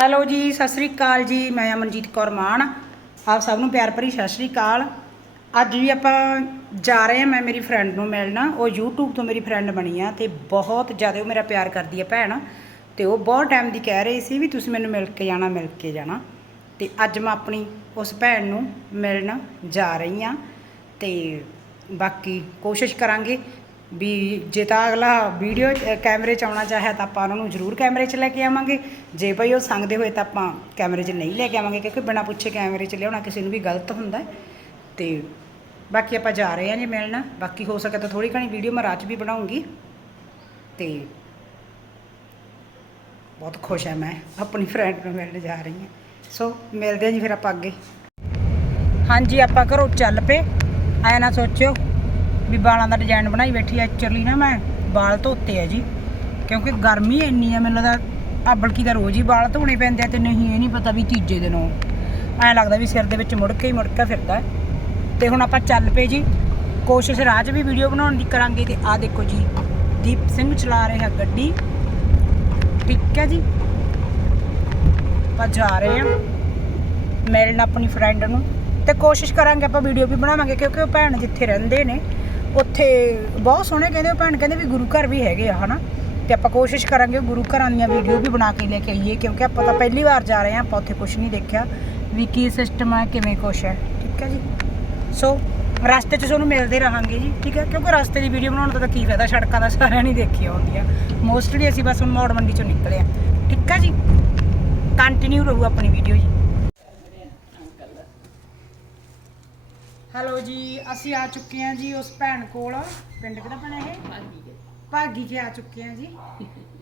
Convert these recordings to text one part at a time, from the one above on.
Hello ਜੀ, ਸਤਿ ਸ੍ਰੀ ਅਕਾਲ ਜੀ, ਮੈਂ ਅਮਨਜੀਤ ਕੌਰ ਮਾਨ। ਆਪ ਸਭ ਨੂੰ ਪਿਆਰ ਭਰੀ ਸਤਿ ਸ੍ਰੀ ਅਕਾਲ। ਅੱਜ ਵੀ ਆਪਾਂ ਜਾ ਰਹੇ ਹਾਂ, ਮੈਂ ਮੇਰੀ ਫਰੈਂਡ ਨੂੰ ਮਿਲਣਾ। ਉਹ YouTube ਤੋਂ ਮੇਰੀ ਫਰੈਂਡ ਬਣੀ ਆ ਤੇ ਬਹੁਤ ਜ਼ਿਆਦਾ ਉਹ ਮੇਰਾ ਪਿਆਰ ਕਰਦੀ ਹੈ ਭੈਣ। ਤੇ ਉਹ ਬਹੁਤ ਟਾਈਮ ਦੀ ਕਹਿ ਰਹੀ ਸੀ ਵੀ ਤੁਸੀਂ ਮੈਨੂੰ ਮਿਲ ਕੇ ਜਾਣਾ, ਮਿਲ ਕੇ ਜਾਣਾ। ਤੇ ਅੱਜ ਮੈਂ ਆਪਣੀ ਉਸ ਭੈਣ ਨੂੰ ਮਿਲਣ ਜਾ ਰਹੀ ਆ ਤੇ ਬਾਕੀ ਕੋਸ਼ਿਸ਼ ਕਰਾਂਗੇ ਵੀ ਜੇ ਤਾਂ ਅਗਲਾ ਵੀਡੀਓ ਕੈਮਰੇ 'ਚ ਆਉਣਾ ਚਾਹਿਆ ਤਾਂ ਆਪਾਂ ਉਹਨਾਂ ਨੂੰ ਜ਼ਰੂਰ ਕੈਮਰੇ 'ਚ ਲੈ ਕੇ ਆਵਾਂਗੇ। ਜੇ ਭਾਈ ਉਹ ਸੰਗਦੇ ਹੋਏ ਤਾਂ ਆਪਾਂ ਕੈਮਰੇ 'ਚ ਨਹੀਂ ਲੈ ਕੇ ਆਵਾਂਗੇ ਕਿਉਂਕਿ ਬਿਨਾਂ ਪੁੱਛੇ ਕੈਮਰੇ 'ਚ ਲਿਆਉਣਾ ਕਿਸੇ ਨੂੰ ਵੀ ਗਲਤ ਹੁੰਦਾ ਹੈ। ਤੇ ਬਾਕੀ ਆਪਾਂ ਜਾ ਰਹੇ ਹਾਂ ਜੀ ਮਿਲਣ। ਬਾਕੀ ਹੋ ਸਕੇ ਤਾਂ ਥੋੜੀ ਘਣੀ ਵੀਡੀਓ ਮੈਂ ਰਾਤ ਵੀ ਬਣਾਉਂਗੀ। ਤੇ ਬਹੁਤ ਖੁਸ਼ ਹਾਂ ਮੈਂ ਆਪਣੀ ਫਰੈਂਡ ਨੂੰ ਮਿਲਣ ਜਾ ਰਹੀ ਹਾਂ। ਸੋ ਮਿਲਦੇ ਹਾਂ ਜੀ ਫਿਰ ਆਪਾਂ ਅੱਗੇ। ਹਾਂਜੀ, ਆਪਾਂ ਘਰੋਂ ਚੱਲ ਪਏ। ਐ ਨਾ ਸੋਚਿਓ। ਵੀ ਵਾਲਾਂ ਦਾ ਡਿਜ਼ਾਈਨ ਬਣਾਈ ਬੈਠੀ ਐ ਐਕਚੁਅਲੀ ਨਾ ਮੈਂ ਵਾਲ ਧੋਤੇ ਆ ਜੀ। ਕਿਉਂਕਿ ਗਰਮੀ ਇੰਨੀ ਆ, ਮੈਨੂੰ ਲੱਗਦਾ ਆ ਬਲਕਿ ਤਾਂ ਰੋਜ਼ ਹੀ ਵਾਲ ਧੋਣੇ ਪੈਂਦੇ ਆ ਤੇ ਨਹੀਂ, ਇਹ ਨਹੀਂ ਪਤਾ ਵੀ ਤੀਜੇ ਦਿਨੋਂ ਐ ਲੱਗਦਾ ਵੀ ਸਿਰ ਦੇ ਵਿੱਚ ਮੁੜ ਕੇ ਹੀ ਮੁੜ ਕੇ ਫਿਰਦਾ। ਹੈ। ਤੇ ਹੁਣ ਆਪਾਂ ਚੱਲ ਪਏ ਜੀ, ਕੋਸ਼ਿਸ਼ ਰਾਹ 'ਚ ਵੀ ਵੀਡੀਓ ਬਣਾਉਣ ਦੀ ਕਰਾਂਗੇ ਤੇ ਆ ਦੇਖੋ ਜੀ, ਦੀਪ ਸਿੰਘ ਚਲਾ ਰਿਹਾ ਗੱਡੀ। ਠੀਕ ਹੈ ਜੀ। ਆਪਾਂ ਜਾ ਰਹੇ ਹਾਂ ਮਿਲਣ ਆਪਣੀ ਫਰੈਂਡ ਨੂੰ। ਤੇ ਕੋਸ਼ਿਸ਼ ਕਰਾਂਗੇ ਆਪਾਂ ਵੀਡੀਓ ਵੀ ਬਣਾਵਾਂਗੇ, ਕਿਉਂਕਿ ਉਹ ਭੈਣ ਜਿੱਥੇ ਰਹਿੰਦੇ ਨੇ ਉੱਥੇ ਬਹੁਤ ਸੋਹਣੇ ਕਹਿੰਦੇ ਉਹ ਭੈਣ ਕਹਿੰਦੇ ਵੀ ਗੁਰੂ ਘਰ ਵੀ ਹੈਗੇ ਆ, ਹਨਾ? ਤੇ ਆਪਾਂ ਕੋਸ਼ਿਸ਼ ਕਰਾਂਗੇ ਗੁਰੂ ਘਰਾਂ ਦੀਆਂ ਵੀਡੀਓ ਵੀ ਬਣਾ ਕੇ ਲੈ ਕੇ ਆਈਏ, ਕਿਉਂਕਿ ਆਪਾਂ ਤਾਂ ਪਹਿਲੀ ਵਾਰ ਜਾ ਰਹੇ ਹਾਂ, ਆਪਾਂ ਉੱਥੇ ਕੁਝ ਨਹੀਂ ਦੇਖਿਆ। ਵੀ ਕੀ ਸਿਸਟਮ ਹੈ ਕਿਵੇਂ ਕੁਛ ਹੈ, ਠੀਕ ਹੈ ਜੀ? ਸੋ ਰਸਤੇ 'ਚ ਤੁਹਾਨੂੰ ਮਿਲਦੇ ਰਹਾਂਗੇ ਜੀ, ਠੀਕ ਹੈ? ਕਿਉਂਕਿ ਰਸਤੇ ਦੀ ਵੀਡੀਓ ਬਣਾਉਣ ਦਾ ਤਾਂ ਕੀ ਫਾਇਦਾ, ਸੜਕਾਂ ਦਾ ਸਾਰਿਆਂ ਨੇ ਦੇਖੀਆਂ ਹੁੰਦੀਆਂ। ਮੋਸਟਲੀ ਅਸੀਂ ਬਸ ਹੁਣ ਮੋੜ ਮੰਡੀ 'ਚੋਂ ਨਿਕਲੇ ਆ ਠੀਕ ਹੈ ਜੀ? ਕੰਟੀਨਿਊ ਰਹੂ ਆਪਣੀ ਵੀਡੀਓ ਜੀ। ਹੈਲੋ ਜੀ, ਅਸੀਂ ਆ ਚੁੱਕੇ ਹਾਂ ਜੀ ਉਸ ਭੈਣ ਕੋਲ। ਪਿੰਡ ਕਿਹੜਾ ਭੈਣ ਇਹ? ਭਾਗੀ ਜੀ ਆ ਚੁੱਕੇ ਹਾਂ ਜੀ।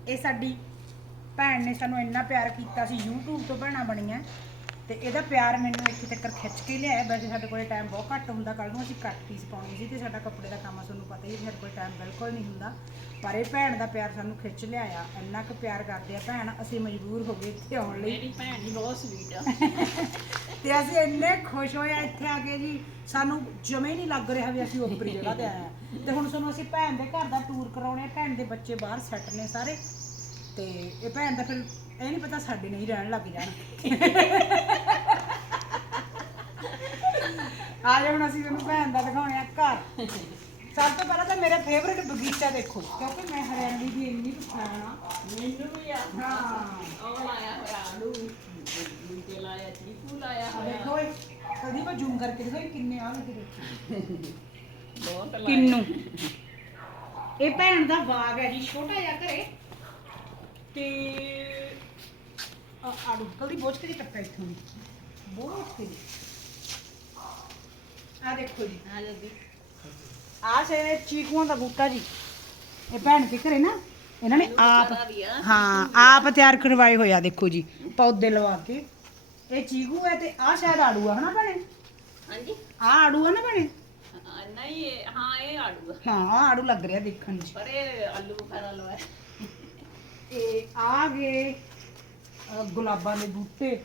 ਇਹ ਸਾਡੀ ਭੈਣ ਨੇ ਸਾਨੂੰ ਇੰਨਾ ਪਿਆਰ ਕੀਤਾ ਸੀ YouTube ਤੋਂ ਭੈਣਾਂ ਬਣੀਆਂ। ਤੇ ਇਹਦਾ ਪਿਆਰ ਮੈਨੂੰ ਇੱਥੇ ਤੱਕ ਖਿੱਚ ਕੇ ਲਿਆਇਆ ਵੈਸੇ ਸਾਡੇ ਕੋਲੇ ਟਾਈਮ ਬਹੁਤ ਘੱਟ ਹੁੰਦਾ ਕੱਲ ਨੂੰ ਅਸੀਂ ਕੱਟ ਪੀਸ ਪਾਉਣੀ ਸੀ ਤੇ ਸਾਡਾ ਕੱਪੜੇ ਦਾ ਕੰਮ ਤੁਹਾਨੂੰ ਪਤਾ ਹੀ ਹੈ ਸਾਡੇ ਕੋਲ ਟਾਈਮ ਬਿਲਕੁਲ ਨਹੀਂ ਹੁੰਦਾ। ਪਰ ਇਹ ਭੈਣ ਦਾ ਪਿਆਰ ਸਾਨੂੰ ਖਿੱਚ ਲਿਆਇਆ ਇੰਨਾ ਕੁ ਪਿਆਰ ਕਰਦੇ ਆ ਭੈਣ ਅਸੀਂ ਮਜਬੂਰ ਹੋ ਗਏ ਇੱਥੇ ਆਉਣ ਲਈ। ਮੇਰੀ ਭੈਣ ਜੀ ਬਹੁਤ ਸਵੀਟ ਆ। ਤੇ ਅਸੀਂ ਇੰਨੇ ਖੁਸ਼ ਹੋਏ ਆ ਇੱਥੇ ਆ ਕੇ ਜੀ ਸਾਨੂੰ ਜਮੇ ਨਹੀਂ ਲੱਗ ਰਿਹਾ ਵੀ ਅਸੀਂ ਉਪਰੀ ਜਗ੍ਹਾ ਤੇ ਆਏ ਆ। ਤੇ ਹੁਣ ਸਾਨੂੰ ਅਸੀਂ ਭੈਣ ਦੇ ਘਰ ਦਾ ਟੂਰ ਕਰਾਉਣੇ ਆ ਭੈਣ ਦੇ ਬੱਚੇ ਬਾਹਰ ਸੈੱਟ ਨੇ ਸਾਰੇ ਤੇ ਇਹ ਭੈਣ ਦਾ ਫਿਰ ਇਹ ਨਹੀਂ ਪਤਾ ਸਾਡੇ ਨਹੀਂ ਰਹਿਣ ਲੱਗ ਜਾਣ। ਆ ਜਾ ਹੁਣ ਅਸੀਂ ਤੁਹਾਨੂੰ ਭੈਣ ਦਾ ਦਿਖਾਉਣੇ ਆ ਘਰ। ਸਭ ਤੋਂ ਪਹਿਲਾਂ ਤਾਂ ਮੇਰਾ ਫੇਵਰਿਟ ਬਗੀਚਾ ਦੇਖੋ ਕਿਉਂਕਿ ਮੈਂ ਹਰਿਆਣਵੀ ਦੀ ਇੰਨੀ ਫੈਨ ਆ। ਮੈਨੂੰ ਵੀ ਆ। ਹਾਂ। ਉਹ ਲਾਇਆ ਹੋਇਆ ਆਲੂ ਬੂਟੇ ਲਾਇਆ ਚੀਕੂ ਲਾਇਆ ਆ ਹੋਇਆ। ਦੇਖੋ ਓਏ ਕਦੀ ਮੈਂ ਜ਼ੂਮ ਕਰਕੇ ਦੇਖੋ ਇਹ ਕਿੰਨੇ ਆ ਲੱਗੇ ਦੇਖੋ। ਬਹੁਤ ਲਾਇਆ। ਕਿੰਨੂ? ਇਹ ਭੈਣ ਦਾ ਬਾਗ ਹੈ ਜੀ ਛੋਟਾ ਜਿਹਾ ਘਰੇ। ਤੇ ਆ ਆੜੂ ਕਦੀ ਬੋਝ ਕੇ ਦੀ ਟੱਪਾ ਇੱਥੋਂ ਦੀ? ਬਹੁਤ ਕੇ ਆ ਦੇਖੋ ਜੀ। ਆ ਜਲਦੀ ਆ ਸੇ ਚੀਕੂਆਂ ਦਾ ਬੂਟਾ ਜੀ। ਇਹ ਭੈਣ ਦੇ ਘਰੇ ਨਾ ਇਹਨਾਂ ਨੇ ਆਪ ਵੀ ਆ। ਹਾਂ ਆਪ ਤਿਆਰ ਕਰਵਾਏ ਹੋਇਆ ਦੇਖੋ ਜੀ ਪੌਦੇ ਲਵਾ ਕੇ। ਇਹ ਚੀਕੂ ਹੈ ਤੇ ਆ ਸ਼ਾਇਦ ਆੜੂ ਆ ਹਨਾ ਭੈਣੇ? ਹਾਂਜੀ। ਆ ਆੜੂ ਆ ਨਾ ਭੈਣੇ? ਹਾਂ, ਨਹੀਂ ਇਹ- ਹਾਂ ਇਹ ਆਲੂ ਆ। ਹਾਂ ਆਹ ਆੜੂ ਲੱਗ ਰਿਹਾ ਦੇਖਣ 'ਚ। ਪਰ ਇਹ ਆਲੂ ਬੁਖਾਰਾ ਲਵਾਇਆ। ਇਹ ਆ ਗਏ ਅ, ਗੁਲਾਬਾਂ ਦੇ ਬੂਟੇ।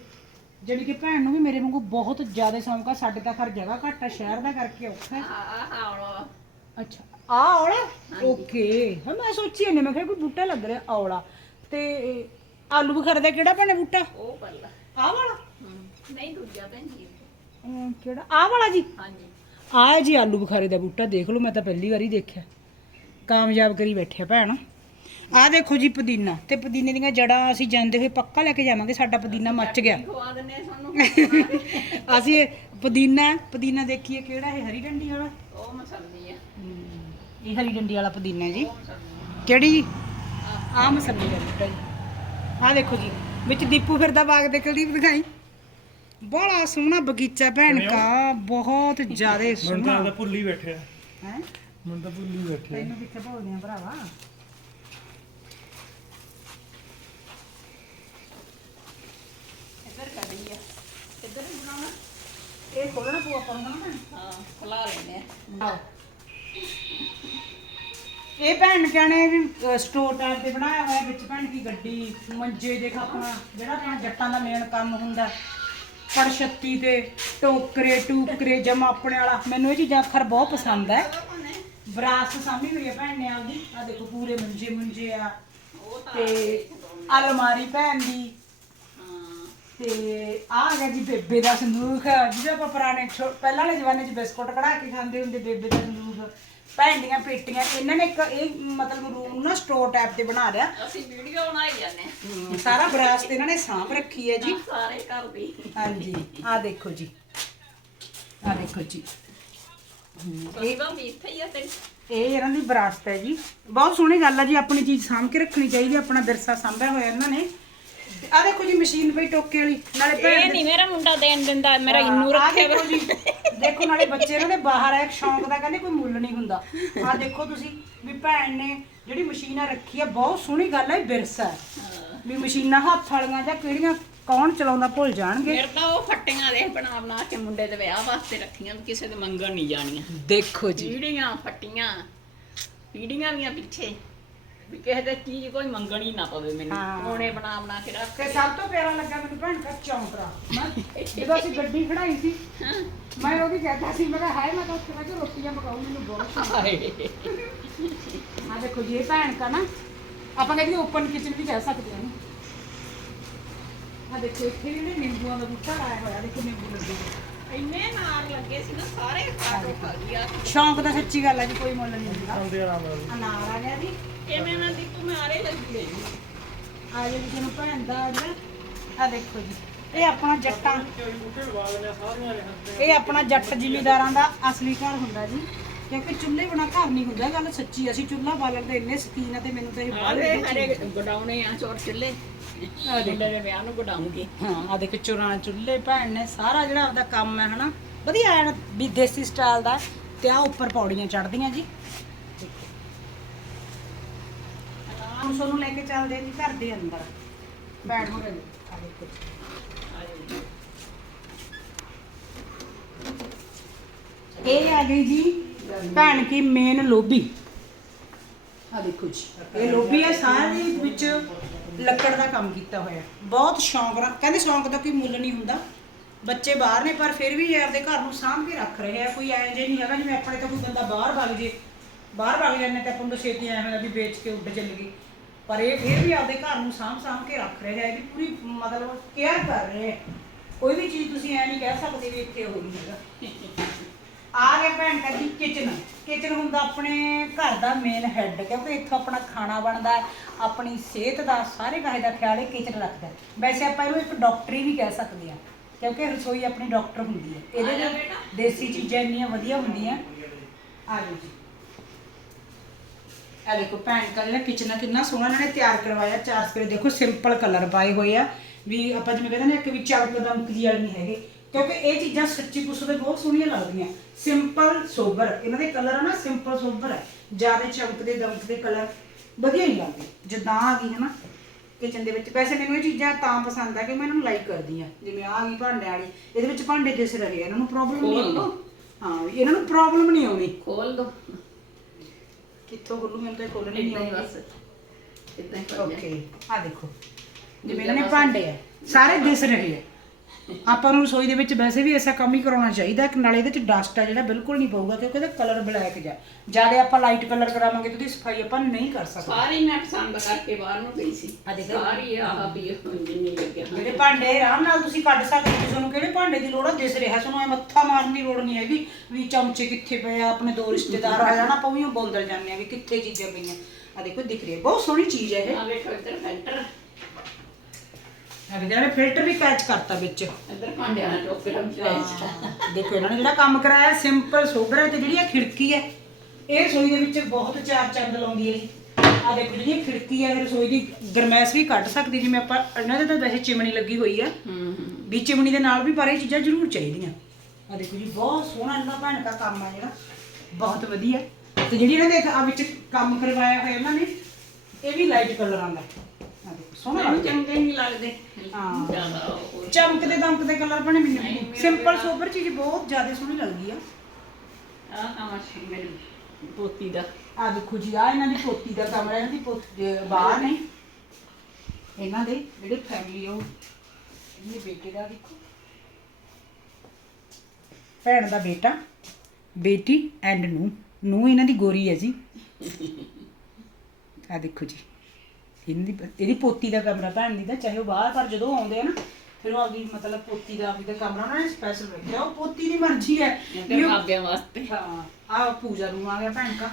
ਜਿਹੜੀ ਕਿ ਭੈਣ ਨੂੰ ਵੀ ਮੇਰੇ ਵਾਂਗੂ ਬਹੁਤ ਜ਼ਿਆਦਾ ਸ਼ੌਂਕ ਆ ਸਾਡੇ ਤਾਂ ਖਰ ਜਗ੍ਹਾ ਘੱਟ ਆ ਸ਼ਹਿਰ ਦਾ ਕਰਕੇ ਔਖਾ ਹੈ। ਆ ਆਉਣਾ ਅੱਛਾ ਆ ਔਲਾ? ਓਕੇ ਹਾਂ ਮੈਂ ਸੋਚੀ ਨੇ ਮੈਂ ਕਿਹਾ ਕੋਈ ਬੂਟਾ ਲੱਗ ਰਿਹਾ ਔਲਾ। ਤੇ ਆਲੂ ਬੁਖਾਰੇ ਦਾ ਕਿਹੜਾ ਭੈਣੇ ਬੂਟਾ? ਉਹ ਪੱਲਾ ਆ ਵਾਲਾ? ਨਹੀਂ ਦੂਜਾ ਭੈਣ ਜੀ। ਅਮ, ਕਿਹੜਾ? ਆ ਵਾਲਾ ਜੀ? ਹਾਂਜੀ। ਆ ਹੈ ਜੀ ਆਲੂ ਬੁਖਾਰੇ ਦਾ ਬੂਟਾ ਦੇਖ ਲਓ ਮੈਂ ਤਾਂ ਪਹਿਲੀ ਵਾਰੀ ਦੇਖਿਆ। ਕਾਮਯਾਬ ਕਰੀ ਬੈਠਿਆ ਭੈਣ। ਆ ਦੇਖੋ ਜੀ ਪੁਦੀਨਾ ਤੇ ਪੁਦੀਨੇ ਦੀਆਂ ਜੜਾਂ ਅਸੀਂ ਜਾਂਦੇ ਹੋਏ ਪੱਕਾ ਲੈ ਕੇ ਜਾਵਾਂਗੇ ਸਾਡਾ ਪੁਦੀਨਾ ਮੱਚ ਗਿਆ। ਖਵਾ ਦਿੰਨੇ ਆ ਸਾਨੂੰ। ਅਸੀਂ ਇਹ ਪੁਦੀਨਾ ਪੁਦੀਨਾ ਦੇਖੀਏ ਕਿਹੜਾ ਇਹ ਹਰੀ ਡੰਡੀ ਵਾਲਾ? ਉਹ ਮਸਾਲੀ ਆ ਇਹ ਹਰੀ ਡੰਡੀ ਵਾਲਾ ਪੁਦੀਨਾ ਜੀ। ਉਹ ਕਿਹੜੀ ਜੀ? ਆ ਮਸੱਲੀ ਦਾ ਬੂਟਾ ਜੀ। ਆ ਦੇਖੋ ਜੀ ਵਿੱਚ ਦੀਪੂ ਫਿਰਦਾ ਬਾਗ ਦੇ ਕੁਲਦੀਪ ਦਿਖਾਈ। ਬੜਾ ਸੋਹਣਾ ਬਗੀਚਾ ਭੈਣ ਕਾ ਬਹੁਤ ਜ਼ਿਆਦਾ ਮਨ ਸੋਹਣਾ। ਤਾਂ ਭੁੱਲੀ ਬੈਠਿਆ। ਹੈ? ਮਨ ਤਾਂ ਭੁੱਲੀ ਬੈਠਿਆ। ਤੈਨੂੰ ਕਿੱਥੇ ਭੁੱਲਦੇ ਆ ਭਰਾਵਾ? ਇੱਧਰ ਕੱਢੀ ਆ। ਇੱਧਰ ਹੀ ਬਣਾਉਣਾ। ਇਹ ਖੋਲਣਾ ਪਊ ਆਪਾਂ ਨੂੰ ਹਾਂ ਖਲਾ ਲੈਨੇ ਆ। ਆਓ। ਇਹ ਭੈਣ ਕਹਿੰਦੇ ਵੀ ਸਟੋਰ ਟਾਈਪ ਤੇ ਬਣਾਇਆ ਹੋਇਆ ਵਿੱਚ ਭੈਣ ਦੀ ਗੱਡੀ ਮੰਜੇ ਦੇ ਖਾਪਣਾ ਜਿਹੜਾ ਆਪਣਾ ਜੱਟਾਂ ਦਾ ਮੇਨ ਕੰਮ ਹੁੰਦਾ। ਪੜਛੱਤੀ ਤੇ ਟੋਕਰੇ ਟੂਕਰੇ ਜਮਾ ਆਪਣੇ ਵਾਲਾ। ਮੈਨੂੰ ਇਹ ਚੀਜ਼ਾਂ ਅਖਰ ਬਹੁਤ ਪਸੰਦ ਹੈ ਵਿਰਾਸਤ ਸਾਂਭੀ ਹੋਈ ਹੈ ਭੈਣ ਨੇ ਆਪਦੀ ਆ ਦੇਖੋ ਪੂਰੇ ਮੰਜੇ ਮੁੰਜੇ ਆ ਤਾਂ ਅਲਮਾਰੀ ਭੈਣ ਦੀ। ਤੇ ਆ ਆ ਗਿਆ ਜੀ ਬੇਬੇ ਦਾ ਸੰਦੂਖ ਜਿਹਦੇ ਆਪਾਂ ਪੁਰਾਣੇ ਛੋ- ਪਹਿਲਾਂ ਵਾਲੇ ਜ਼ਮਾਨੇ 'ਚ ਬਿਸਕੁਟ ਕਢਾ ਕੇ ਖਾਂਦੇ ਹੁੰਦੇ ਬੇਬੇ ਦਾ ਸੰਦੂਖ। ਭੈਣ ਦੀਆਂ ਪੇਟੀਆਂ ਇਹਨਾਂ ਨੇ ਇੱਕ ਇਹ ਮਤਲਬ ਰੂਮ ਨੂੰ ਸਟੋਰ ਟਾਈਪ ਤੇ ਬਣਾ ਲਿਆ। ਅਸੀਂ ਵੀਡੀਓ ਬਣਾਈ ਜਾਂਦੇ ਹਾਂ। ਸਾਰਾ ਵਿਰਾਸਤ ਇਹਨਾਂ ਨੇ ਸਾਂਭ ਰੱਖੀ ਹੈ ਜੀ। ਸਾਰੇ ਘਰ ਦੀ। ਹਾਂਜੀ ਆ ਦੇਖੋ ਜੀ। ਆ ਦੇਖੋ ਜੀ। ਇਹ ਵੀ ਇੱਥੇ ਹੀ ਆ ਤੇ। ਇਹ ਇਹਨਾਂ ਦੀ ਵਿਰਾਸਤ ਹੈ ਜੀ। ਬਹੁਤ ਸੋਹਣੀ ਗੱਲ ਹੈ ਜੀ ਆਪਣੀ ਚੀਜ਼ ਸਾਂਭ ਕੇ ਰੱਖਣੀ ਚਾਹੀਦੀ ਹੈ, ਆਪਣਾ ਵਿਰਸਾ ਸਾਂਭਿਆ ਹੋਇਆ ਇਹਨਾਂ ਨੇ। ਆ ਦੇਖੋ ਜੀ ਮਸ਼ੀਨ ਪਈ ਟੋਕੇ ਵਾਲੀ ਨਾਲੇ ਭੈਣ ਇਹ ਨਹੀਂ ਮੇਰਾ ਮੁੰਡਾ ਦੇਣ ਦਿੰਦਾ ਮੇਰਾ ਇੰਨੂ ਆਹ ਰੱਖਿਆ ਦੇਖੋ ਜੀ ਦੇਖੋ ਨਾਲੇ ਬੱਚੇ ਇਹਨਾਂ ਦੇ ਬਾਹਰ ਆ ਇੱਕ ਸ਼ੌਂਕ ਦਾ ਕਹਿੰਦੇ ਕੋਈ ਮੁੱਲ ਨਹੀਂ ਹੁੰਦਾ। ਆ ਦੇਖੋ ਤੁਸੀਂ ਵੀ ਭੈਣ ਨੇ ਜਿਹੜੀ ਮਸ਼ੀਨ ਆ ਰੱਖੀ ਆ ਬਹੁਤ ਸੋਹਣੀ ਗੱਲ ਹੈ ਇਹ ਵਿਰਸਾ ਹੈ ਵੀ ਮਸ਼ੀਨਾਂ ਹੱਥ ਵਾਲੀਆਂ ਜਾਂ ਕਿਹੜੀਆਂ ਕੌਣ ਚਲਾਉਂਦਾ ਭੁੱਲ ਜਾਣਗੇ। ਫਿਰ ਤਾਂ ਉਹ ਫੱਟੀਆਂ ਦੇ ਬਣਾ ਬਣਾ ਕੇ ਮੁੰਡੇ ਦੇ ਵਿਆਹ ਵਾਸਤੇ ਰੱਖੀਆਂ ਵੀ ਕਿਸੇ ਦੇ ਮੰਗਣ ਨਹੀਂ ਜਾਣੀਆਂ। ਦੇਖੋ ਪੀੜੀਆਂ ਫੱਟੀਆਂ ਪੀੜੀਆਂ ਦੀਆਂ ਪਿੱਛੇ। ਵੀ ਕਿਸੇ ਦੇ ਚੀਜ਼ ਕੋਈ ਮੰਗਣੀ ਨਾ ਪਵੇ ਮੈਨੂੰ। ਹਾਂ। ਬਣਾ ਬਣਾ ਕੇ ਰੱਖ। ਤੇ ਸਭ ਤੋਂ ਪਿਆਰਾ ਲੱਗਾ ਮੈਨੂੰ ਭੈਣ ਦਾ ਚੌਂਤਰਾ ਮੈਂ ਜਦੋਂ ਅਸੀਂ ਗੱਡੀ ਖੜਾਈ ਸੀ ਮੈਂ ਉਹਦੀ ਕਹਿੰਦਾ ਸੀ ਮੈਂ ਕਿਹਾ ਹਾਏ ਮੈਂ ਤਾਂ ਉੱਥੇ ਬਹਿ ਕੇ ਰੋਟੀਆਂ ਪਕਾਉਂ ਮੈਨੂੰ ਬਹੁਤ ਸ਼ੌਕ ਹਾਏ। ਆ ਦੇਖੋ ਜੀ ਇਹ ਭੈਣ ਕਾ ਨਾ ਆਪਾਂ ਕਹਿੰਦੇ ਓਪਨ ਕਿਚਨ ਵੀ ਕਹਿ ਸਕਦੇ ਹਾਂ। ਆ ਦੇਖੋ ਇੱਥੇ ਵੀ ਇਹਨੇ ਨਿੰਬੂਆਂ ਦਾ ਬੂਟਾ ਲਾਇਆ ਹੋਇਆ ਦੇਖੋ ਨਿੰਬੂ ਲੱਗੇ। ਹੋਏ। ਇੰਨੇ ਨਾਰ ਲੱਗੇ ਸੀ ਨਾ ਸਾਰੇ ਖਾਟੋ ਖਾ ਗਿਆ ਸ਼ੌਂਕ ਦਾ ਸੱਚੀ ਗੱਲ ਹੈ ਜੀ ਕੋਈ ਮੁੱਲ ਨਹੀਂ ਹੁੰਦਾ। ਆਉਂਦੇ ਆਰਾਮ ਨਾਲ ਅਨਾਰ ਆ ਗਿਆ ਜੀ। ਕਿਵੇਂ ਨਾ ਦੀ ਕੁਮਾਰੇ ਲੱਗੀ ਗਈ ਆ। ਜਿਹੜੀ ਜਿਹਨੂੰ ਭੈਣ ਦਾ ਜਿਹੜਾ ਆ ਦੇਖੋ ਜੀ ਇਹ ਆਪਣਾ ਜੱਟਾਂ। ਇਹ ਆਪਣਾ ਜੱਟ ਜ਼ਿਮੀਦਾਰਾਂ ਦਾ ਅਸਲੀ ਘਰ ਹੁੰਦਾ ਜੀ। ਕਿਉਂਕਿ ਚੁੱਲ੍ਹੇ ਬਿਨਾ ਘਰ ਨਹੀਂ ਹੁੰਦਾ ਗੱਲ ਸੱਚੀ ਅਸੀਂ ਚੁੱਲ੍ਹਾ ਬਾਲਣ ਦੇ ਇੰਨੇ ਸ਼ਕੀਨ ਆ ਤੇ ਮੈਨੂੰ ਤਾਂ ਇਹ ਬਹੁਤ ਆਲੇ ਵਧੀਆ ਹਰੇ ਚੀਜ਼- ਗਡਾਉਣੇ ਆ ਚੋਰ ਚੁੱਲੇ ਮੁੰਡੇ ਦੇ ਵਿਆਹ ਨੂੰ ਗਡਾਉਂਗੀ। ਹਾਂ। ਆ ਦੇਖੋ ਚੁਰਾਂ ਚੁੱਲ੍ਹੇ ਭੈਣ ਨੇ ਸਾਰਾ ਜਿਹੜਾ ਆਪਦਾ ਕੰਮ ਹੈ ਹਨਾ ਵਧੀਆ ਐਨ ਵੀ ਦੇਸੀ ਸਟਾਈਲ ਦਾ ਤੇ ਆ ਉੱਪਰ ਪੌੜੀਆਂ ਚੜਦੀਆਂ ਜੀ। ਹੁਣ ਤੁਹਾਨੂੰ ਲੈ ਕੇ ਚੱਲਦੇ ਜੀ ਘਰ ਦੇ ਅੰਦਰ। ਭੈਣ ਹੋ ਗਏ ਆ ਦੇਖੋ। ਇਹ ਆ ਗਈ ਜੀ ਭੈਣ ਕੀ ਮੇਨ ਲੋਬੀ ਆ ਦੇਖੋ ਜੀ। ਇਹ ਲੋਬੀ ਹੈ ਸਾਰੀ ਵਿੱਚ ਲੱਕੜ ਦਾ ਕੰਮ ਕੀਤਾ ਹੋਇਆ। ਬਹੁਤ ਸ਼ੌਂਕ ਨਾਲ ਕਹਿੰਦੇ ਸ਼ੌਂਕ ਦਾ ਕੋਈ ਮੁੱਲ ਨਹੀਂ ਹੁੰਦਾ। ਬੱਚੇ ਬਾਹਰ ਨੇ ਪਰ ਫਿਰ ਵੀ ਇਹ ਆਪਦੇ ਘਰ ਨੂੰ ਸਾਂਭ ਕੇ ਰੱਖ ਰਹੇ ਆ। ਕੋਈ ਐ ਜੇ ਨਹੀਂ ਹੈਗਾ ਜਿਵੇਂ ਆਪਣੇ ਤੋਂ ਕੋਈ ਬੰਦਾ ਬਾਹਰ ਭੱਜ ਜੇ। ਬਾਹਰ ਭੱਜ ਜਾਂਦੇ ਤਾਂ ਆਪਾਂ ਨੂੰ ਛੇਤੀ ਐ ਹੋਇਆ ਵੀ ਵੇਚ ਕੇ ਉੱਡ ਚੱਲ ਗਈ ਪਰ ਇਹ ਫਿਰ ਵੀ ਆਪਦੇ ਘਰ ਨੂੰ ਸਾਂਭ ਸਾਂਭ ਕੇ ਰੱਖ ਰਹੇ ਆ। ਇਹਦੀ ਪੂਰੀ ਮਤਲਬ ਕੇਅਰ ਕਰ ਰਹੇ ਆ। ਕੋਈ ਵੀ ਚੀਜ਼ ਤੁਸੀਂ ਐ ਨਹੀਂ ਕਹਿ ਸਕਦੇ ਵੀ ਇੱਥੇ ਹੋ ਨਹੀਂ ਹੈਗਾ। ਆ ਗਿਆ ਭੈਣ ਕਾ ਜੀ ਕਿਚਨ ਕਿਚਨ ਹੁੰਦਾ ਆਪਣੇ ਘਰ ਦਾ ਮੇਨ ਹੈੱਡ ਕਿਉਂਕਿ ਇੱਥੋਂ ਆਪਣਾ ਖਾਣਾ ਬਣਦਾ ਹੈ, ਆਪਣੀ ਸਿਹਤ ਦਾ ਸਾਰੇ ਕਾਹੇ ਦਾ ਖਿਆਲ ਇਹ ਕਿਚਨ ਰੱਖਦਾ ਹੈ। ਵੈਸੇ ਆਪਾਂ ਇਹਨੂੰ ਇੱਕ ਡਾਕਟਰੀ ਵੀ ਕਹਿ ਸਕਦੇ ਆ ਕਿਉਂਕਿ ਰਸੋਈ ਆਪਣੀ ਡਾਕਟਰ ਹੁੰਦੀ ਹੈ। ਇਹਦੇ ਵਿੱਚ ਦੇਸੀ ਚੀਜ਼ਾਂ ਇੰਨੀਆਂ ਵਧੀਆ ਹੁੰਦੀਆਂ। ਆ ਜਾਓ ਜੀ। ਆ ਦੇਖੋ ਭੈਣ ਕਾ ਜਿਹੜਾ ਕਿਚਨ ਆ ਕਿੰਨਾ ਸੋਹਣਾ ਇਹਨਾਂ ਨੇ ਤਿਆਰ ਕਰਵਾਇਆ ਚਾਰ ਸਪਰੇ ਦੇਖੋ ਸਿੰਪਲ ਕਲਰ ਪਾਏ ਹੋਏ ਆ। ਵੀ ਆਪਾਂ ਜਿਵੇਂ ਕਹਿੰਦੇ ਨੇ ਕਿ ਵੀ ਚਮਕ ਦਮਕ ਜੀ ਵਾਲੀ ਨਹੀਂ ਹੈਗੇ। ਕਿਉਂਕਿ ਇਹ ਚੀਜ਼ਾਂ ਸੱਚੀ ਪੁੱਛਦੇ ਬਹੁਤ ਸੋਹਣੀਆਂ ਲੱਗਦੀਆਂ। ਸਿੰਪਲ ਸੋਬਰ ਇਹਨਾਂ ਦੇ ਕਲਰ ਨਾ ਸਿੰਪਲ ਸੋਬਰ ਹੈ ਜ਼ਿਆਦਾ ਚਮਕਦੇ ਦਮਕਦੇ ਕਲਰ ਵਧੀਆ ਨਹੀਂ ਲੱਗਦੇ। ਜਿੱਦਾਂ ਆ ਗਈ ਹੈ ਨਾ ਕਿਚਨ ਦੇ ਵਿੱਚ। ਵੈਸੇ ਮੈਨੂੰ ਇਹ ਚੀਜ਼ਾਂ ਤਾਂ ਪਸੰਦ ਆ ਕਿ ਮੈਂ ਇਹਨਾਂ ਨੂੰ ਲਾਈਕ ਕਰਦੀ ਆ। ਜਿਵੇਂ ਆ ਗਈ ਭਾਂਡੇ ਵਾਲੀ। ਇਹਦੇ ਵਿੱਚ ਭਾਂਡੇ ਦਿਸ ਰਹੇ ਆ। ਇਹਨਾਂ ਨੂੰ ਪ੍ਰੋਬਲਮ ਨਹੀਂ ਖੋਲ ਆਉਂਦੀ ਹਾਂ ਵੀ ਇਹਨਾਂ ਨੂੰ ਪ੍ਰੋਬਲਮ ਨਹੀਂ ਆਉਣੀ ਖੋਲ ਦੋ। ਕਿੱਥੋਂ ਖੋਲੂ? ਮੈਨੂੰ ਤਾਂ ਖੋਲਣੀ ਨਹੀਂ ਇਦਾਂ ਹੀ ਆਉਂਦੀ। ਬਸ। ਇਦਾਂ ਹੀ ਕਰ ਓਕੇ ਆ ਦੇਖੋ। ਜਿਵੇਂ ਇਹਨਾਂ ਨੇ ਭਾਂਡੇ ਆ। ਸਾਰੇ ਦਿਸ ਰਹੇ ਆ। ਆਪਾਂ ਨੂੰ ਰਸੋਈ ਦੇ ਵਿੱਚ ਵੈਸੇ ਵੀ ਐਸਾ ਕੰਮ ਹੀ ਕਰਾਉਣਾ ਚਾਹੀਦਾ ਕਿ ਨਾਲੇ ਇਹਦੇ ਚ ਡਸਟ ਆ ਜਿਹੜਾ ਬਿਲਕੁਲ ਨਹੀਂ ਪਊਗਾ ਕਿਉਂਕਿ ਇਹਦਾ ਕਲਰ ਬਲੈਕ ਜਾ ਜ਼ਿਆਦਾ ਆਪਾਂ ਲਾਈਟ ਕਲਰ ਕਰਾਵਾਂਗੇ ਤਾਂ ਉਹਦੀ ਸਫ਼ਾਈ ਆਪਾਂ ਨਹੀਂ ਕਰ ਸਕਦੇ। ਸਾਰੀ ਮੈਂ ਪਸੰਦ ਕਰਕੇ ਬਾਹਰ ਨੂੰ ਗਈ ਸੀ। ਆ ਦੇਖੋ। ਸਾਰੀ ਆਹ ਵੀ ਜਿੰਨੀ ਲੱਗਿਆ ਜਿਹੜੇ ਭਾਂਡੇ ਆਰਾਮ ਨਾਲ ਤੁਸੀਂ ਕੱਢ ਸਕਦੇ ਹੋ ਤੁਹਾਨੂੰ ਕਿਹੜੇ ਭਾਂਡੇ ਦੀ ਲੋੜ ਆ? ਦਿਸ ਰਿਹਾ ਤੁਹਾਨੂੰ ਐ ਮੱਥਾ ਮਾਰਨ ਦੀ ਲੋੜ ਨਹੀਂ ਹੈਗੀ ਵੀ ਚਮਚੇ ਕਿੱਥੇ ਪਏ ਆ ਆਪਣੇ ਦੋ ਰਿਸ਼ਤੇਦਾਰ ਆ ਜਾਣਾ ਆਪਾਂ ਵੀ ਬੋਲਦਰ ਜਾਂਦੇ ਆ ਵੀ ਕਿੱਥੇ ਚੀਜ਼ਾਂ ਪਈਆਂ। ਆ ਦੇਖੋ ਦਿਖ ਰਹੀ ਹੈ। ਬਹੁਤ ਸੋਹਣੀ ਚੀਜ਼ ਹੈ ਇਹ। ਆ ਵੇਖੋ ਇੱਧਰ ਫਿਲਟਰ ਆ ਜਿਹੜਾ ਫਿਲਟਰ ਵੀ ਕੈਚ ਕਰਤਾ ਵਿੱਚ। ਇੱਧਰ ਭਾਂਡਿਆਂ ਨਾਲ ਟੋਕੇ ਰੱਖ ਹਾਂ, ਦੇਖੋ ਇਹਨਾਂ ਨੇ ਜਿਹੜਾ ਕੰਮ ਕਰਾਇਆ ਸਿੰਪਲ ਸੋਬਰ ਹੈ ਤੇ ਜਿਹੜੀ ਇਹ ਖਿੜਕੀ ਹੈ ਇਹ ਰਸੋਈ ਦੇ ਵਿੱਚ ਬਹੁਤ ਚਾਰ ਚੰਦ ਲਾਉਂਦੀ ਹੈ ਆ ਦੇਖੋ ਜਿਹੜੀ ਇਹ ਖਿੜਕੀ ਹੈ ਰਸੋਈ ਦੀ ਗਰਮੈਸ਼ ਵੀ ਕੱਢ ਸਕਦੀ ਜਿਵੇਂ ਆਪਾਂ ਇਹਨਾਂ ਦੇ ਤਾਂ ਵੈਸੇ ਚਿਮਣੀ ਲੱਗੀ ਹੋਈ ਆ ਹੂੰ ਹੂੰ ਵੀ ਚਿਮਣੀ ਦੇ ਨਾਲ ਵੀ ਪਰ ਇਹ ਚੀਜ਼ਾਂ ਜ਼ਰੂਰ ਚਾਹੀਦੀਆਂ। ਆ ਦੇਖੋ ਜੀ ਬਹੁਤ ਸੋਹਣਾ ਇਹਨਾਂ ਭੈਣ ਦਾ ਕੰਮ ਆ ਜਿਹੜਾ। ਬਹੁਤ ਵਧੀਆ। ਤੇ ਜਿਹੜੀ ਇਹਨਾਂ ਦੇ ਆ ਵਿੱਚ ਕੰਮ ਕਰਵਾਇਆ ਹੋਇਆ ਇਹਨਾਂ ਨੇ ਇਹ ਵੀ ਲਾਈਟ ਕਲਰਾਂ ਦਾ ਆ ਦੇਖੋ ਸੋਹਣਾ ਮੈਨੂੰ ਲੱਗਦਾ ਚੰਗੇ ਨਹੀਂ ਲੱਗਦੇ। ਹਾਂ। ਜ਼ਿਆਦਾ ਉਹ- ਚਮਕਦੇ ਦਮਕਦੇ ਕਲਰ ਬਣੇ ਮੈਨੂੰ। ਸਿੰਪਲ ਸੋਬਰ ਚੀਜ਼ ਬਹੁਤ ਜ਼ਿਆਦਾ ਸੋਹਣੀ ਲੱਗਦੀ ਆ। ਆਹ ਕੰਮ ਸੀ ਮੇਰੀ। ਪੋਤੀ ਦਾ। ਆ ਦੇਖੋ ਜੀ ਆ ਇਹਨਾਂ ਦੀ ਪੋਤੀ ਦਾ ਕਮਰਾ ਇਹਨਾਂ ਦੀ ਪੋਤੀ ਬਾਹਰ ਨੇ। ਇਹਨਾਂ ਦੇ ਜਿਹੜੇ ਫੈਮਿਲੀ ਉਹ। ਇਹਦੇ ਬੇਟੇ ਦਾ ਦੇਖੋ। ਭੈਣ ਦਾ ਬੇਟਾ। ਬੇਟੀ ਐਂਡ ਨੂੰ ਨੂੰ ਇਹਨਾਂ ਦੀ ਗੋਰੀ ਹੈ ਜੀ। ਆ ਦੇਖੋ ਜੀ। ਇਹਨਾਂ ਦੀ ਇਹਦੀ ਪੋਤੀ ਦਾ ਕਮਰਾ ਭੈਣ ਦੀ ਦਾ ਚਾਹੇ ਉਹ ਬਾਹਰ ਪਰ ਜਦੋਂ ਆਉਂਦੇ ਆ ਨਾ ਫਿਰ ਉਹ ਆਪਦੀ ਮਤਲਬ ਪੋਤੀ ਦਾ ਆਪਦੀ ਦਾ ਕਮਰਾ ਉਹਨਾਂ ਨੇ ਸਪੈਸ਼ਲ ਰੱਖਿਆ ਉਹ ਪੋਤੀ ਦੀ ਮਰਜ਼ੀ ਹੈ। ਇਹਦੇ ਵੀ ਉਹ- ਮਾਪਿਆਂ ਵਾਸਤੇ। ਹਾਂ ਆ ਪੂਜਾ ਰੂਮ ਆ ਗਿਆ ਭੈਣ ਕਾ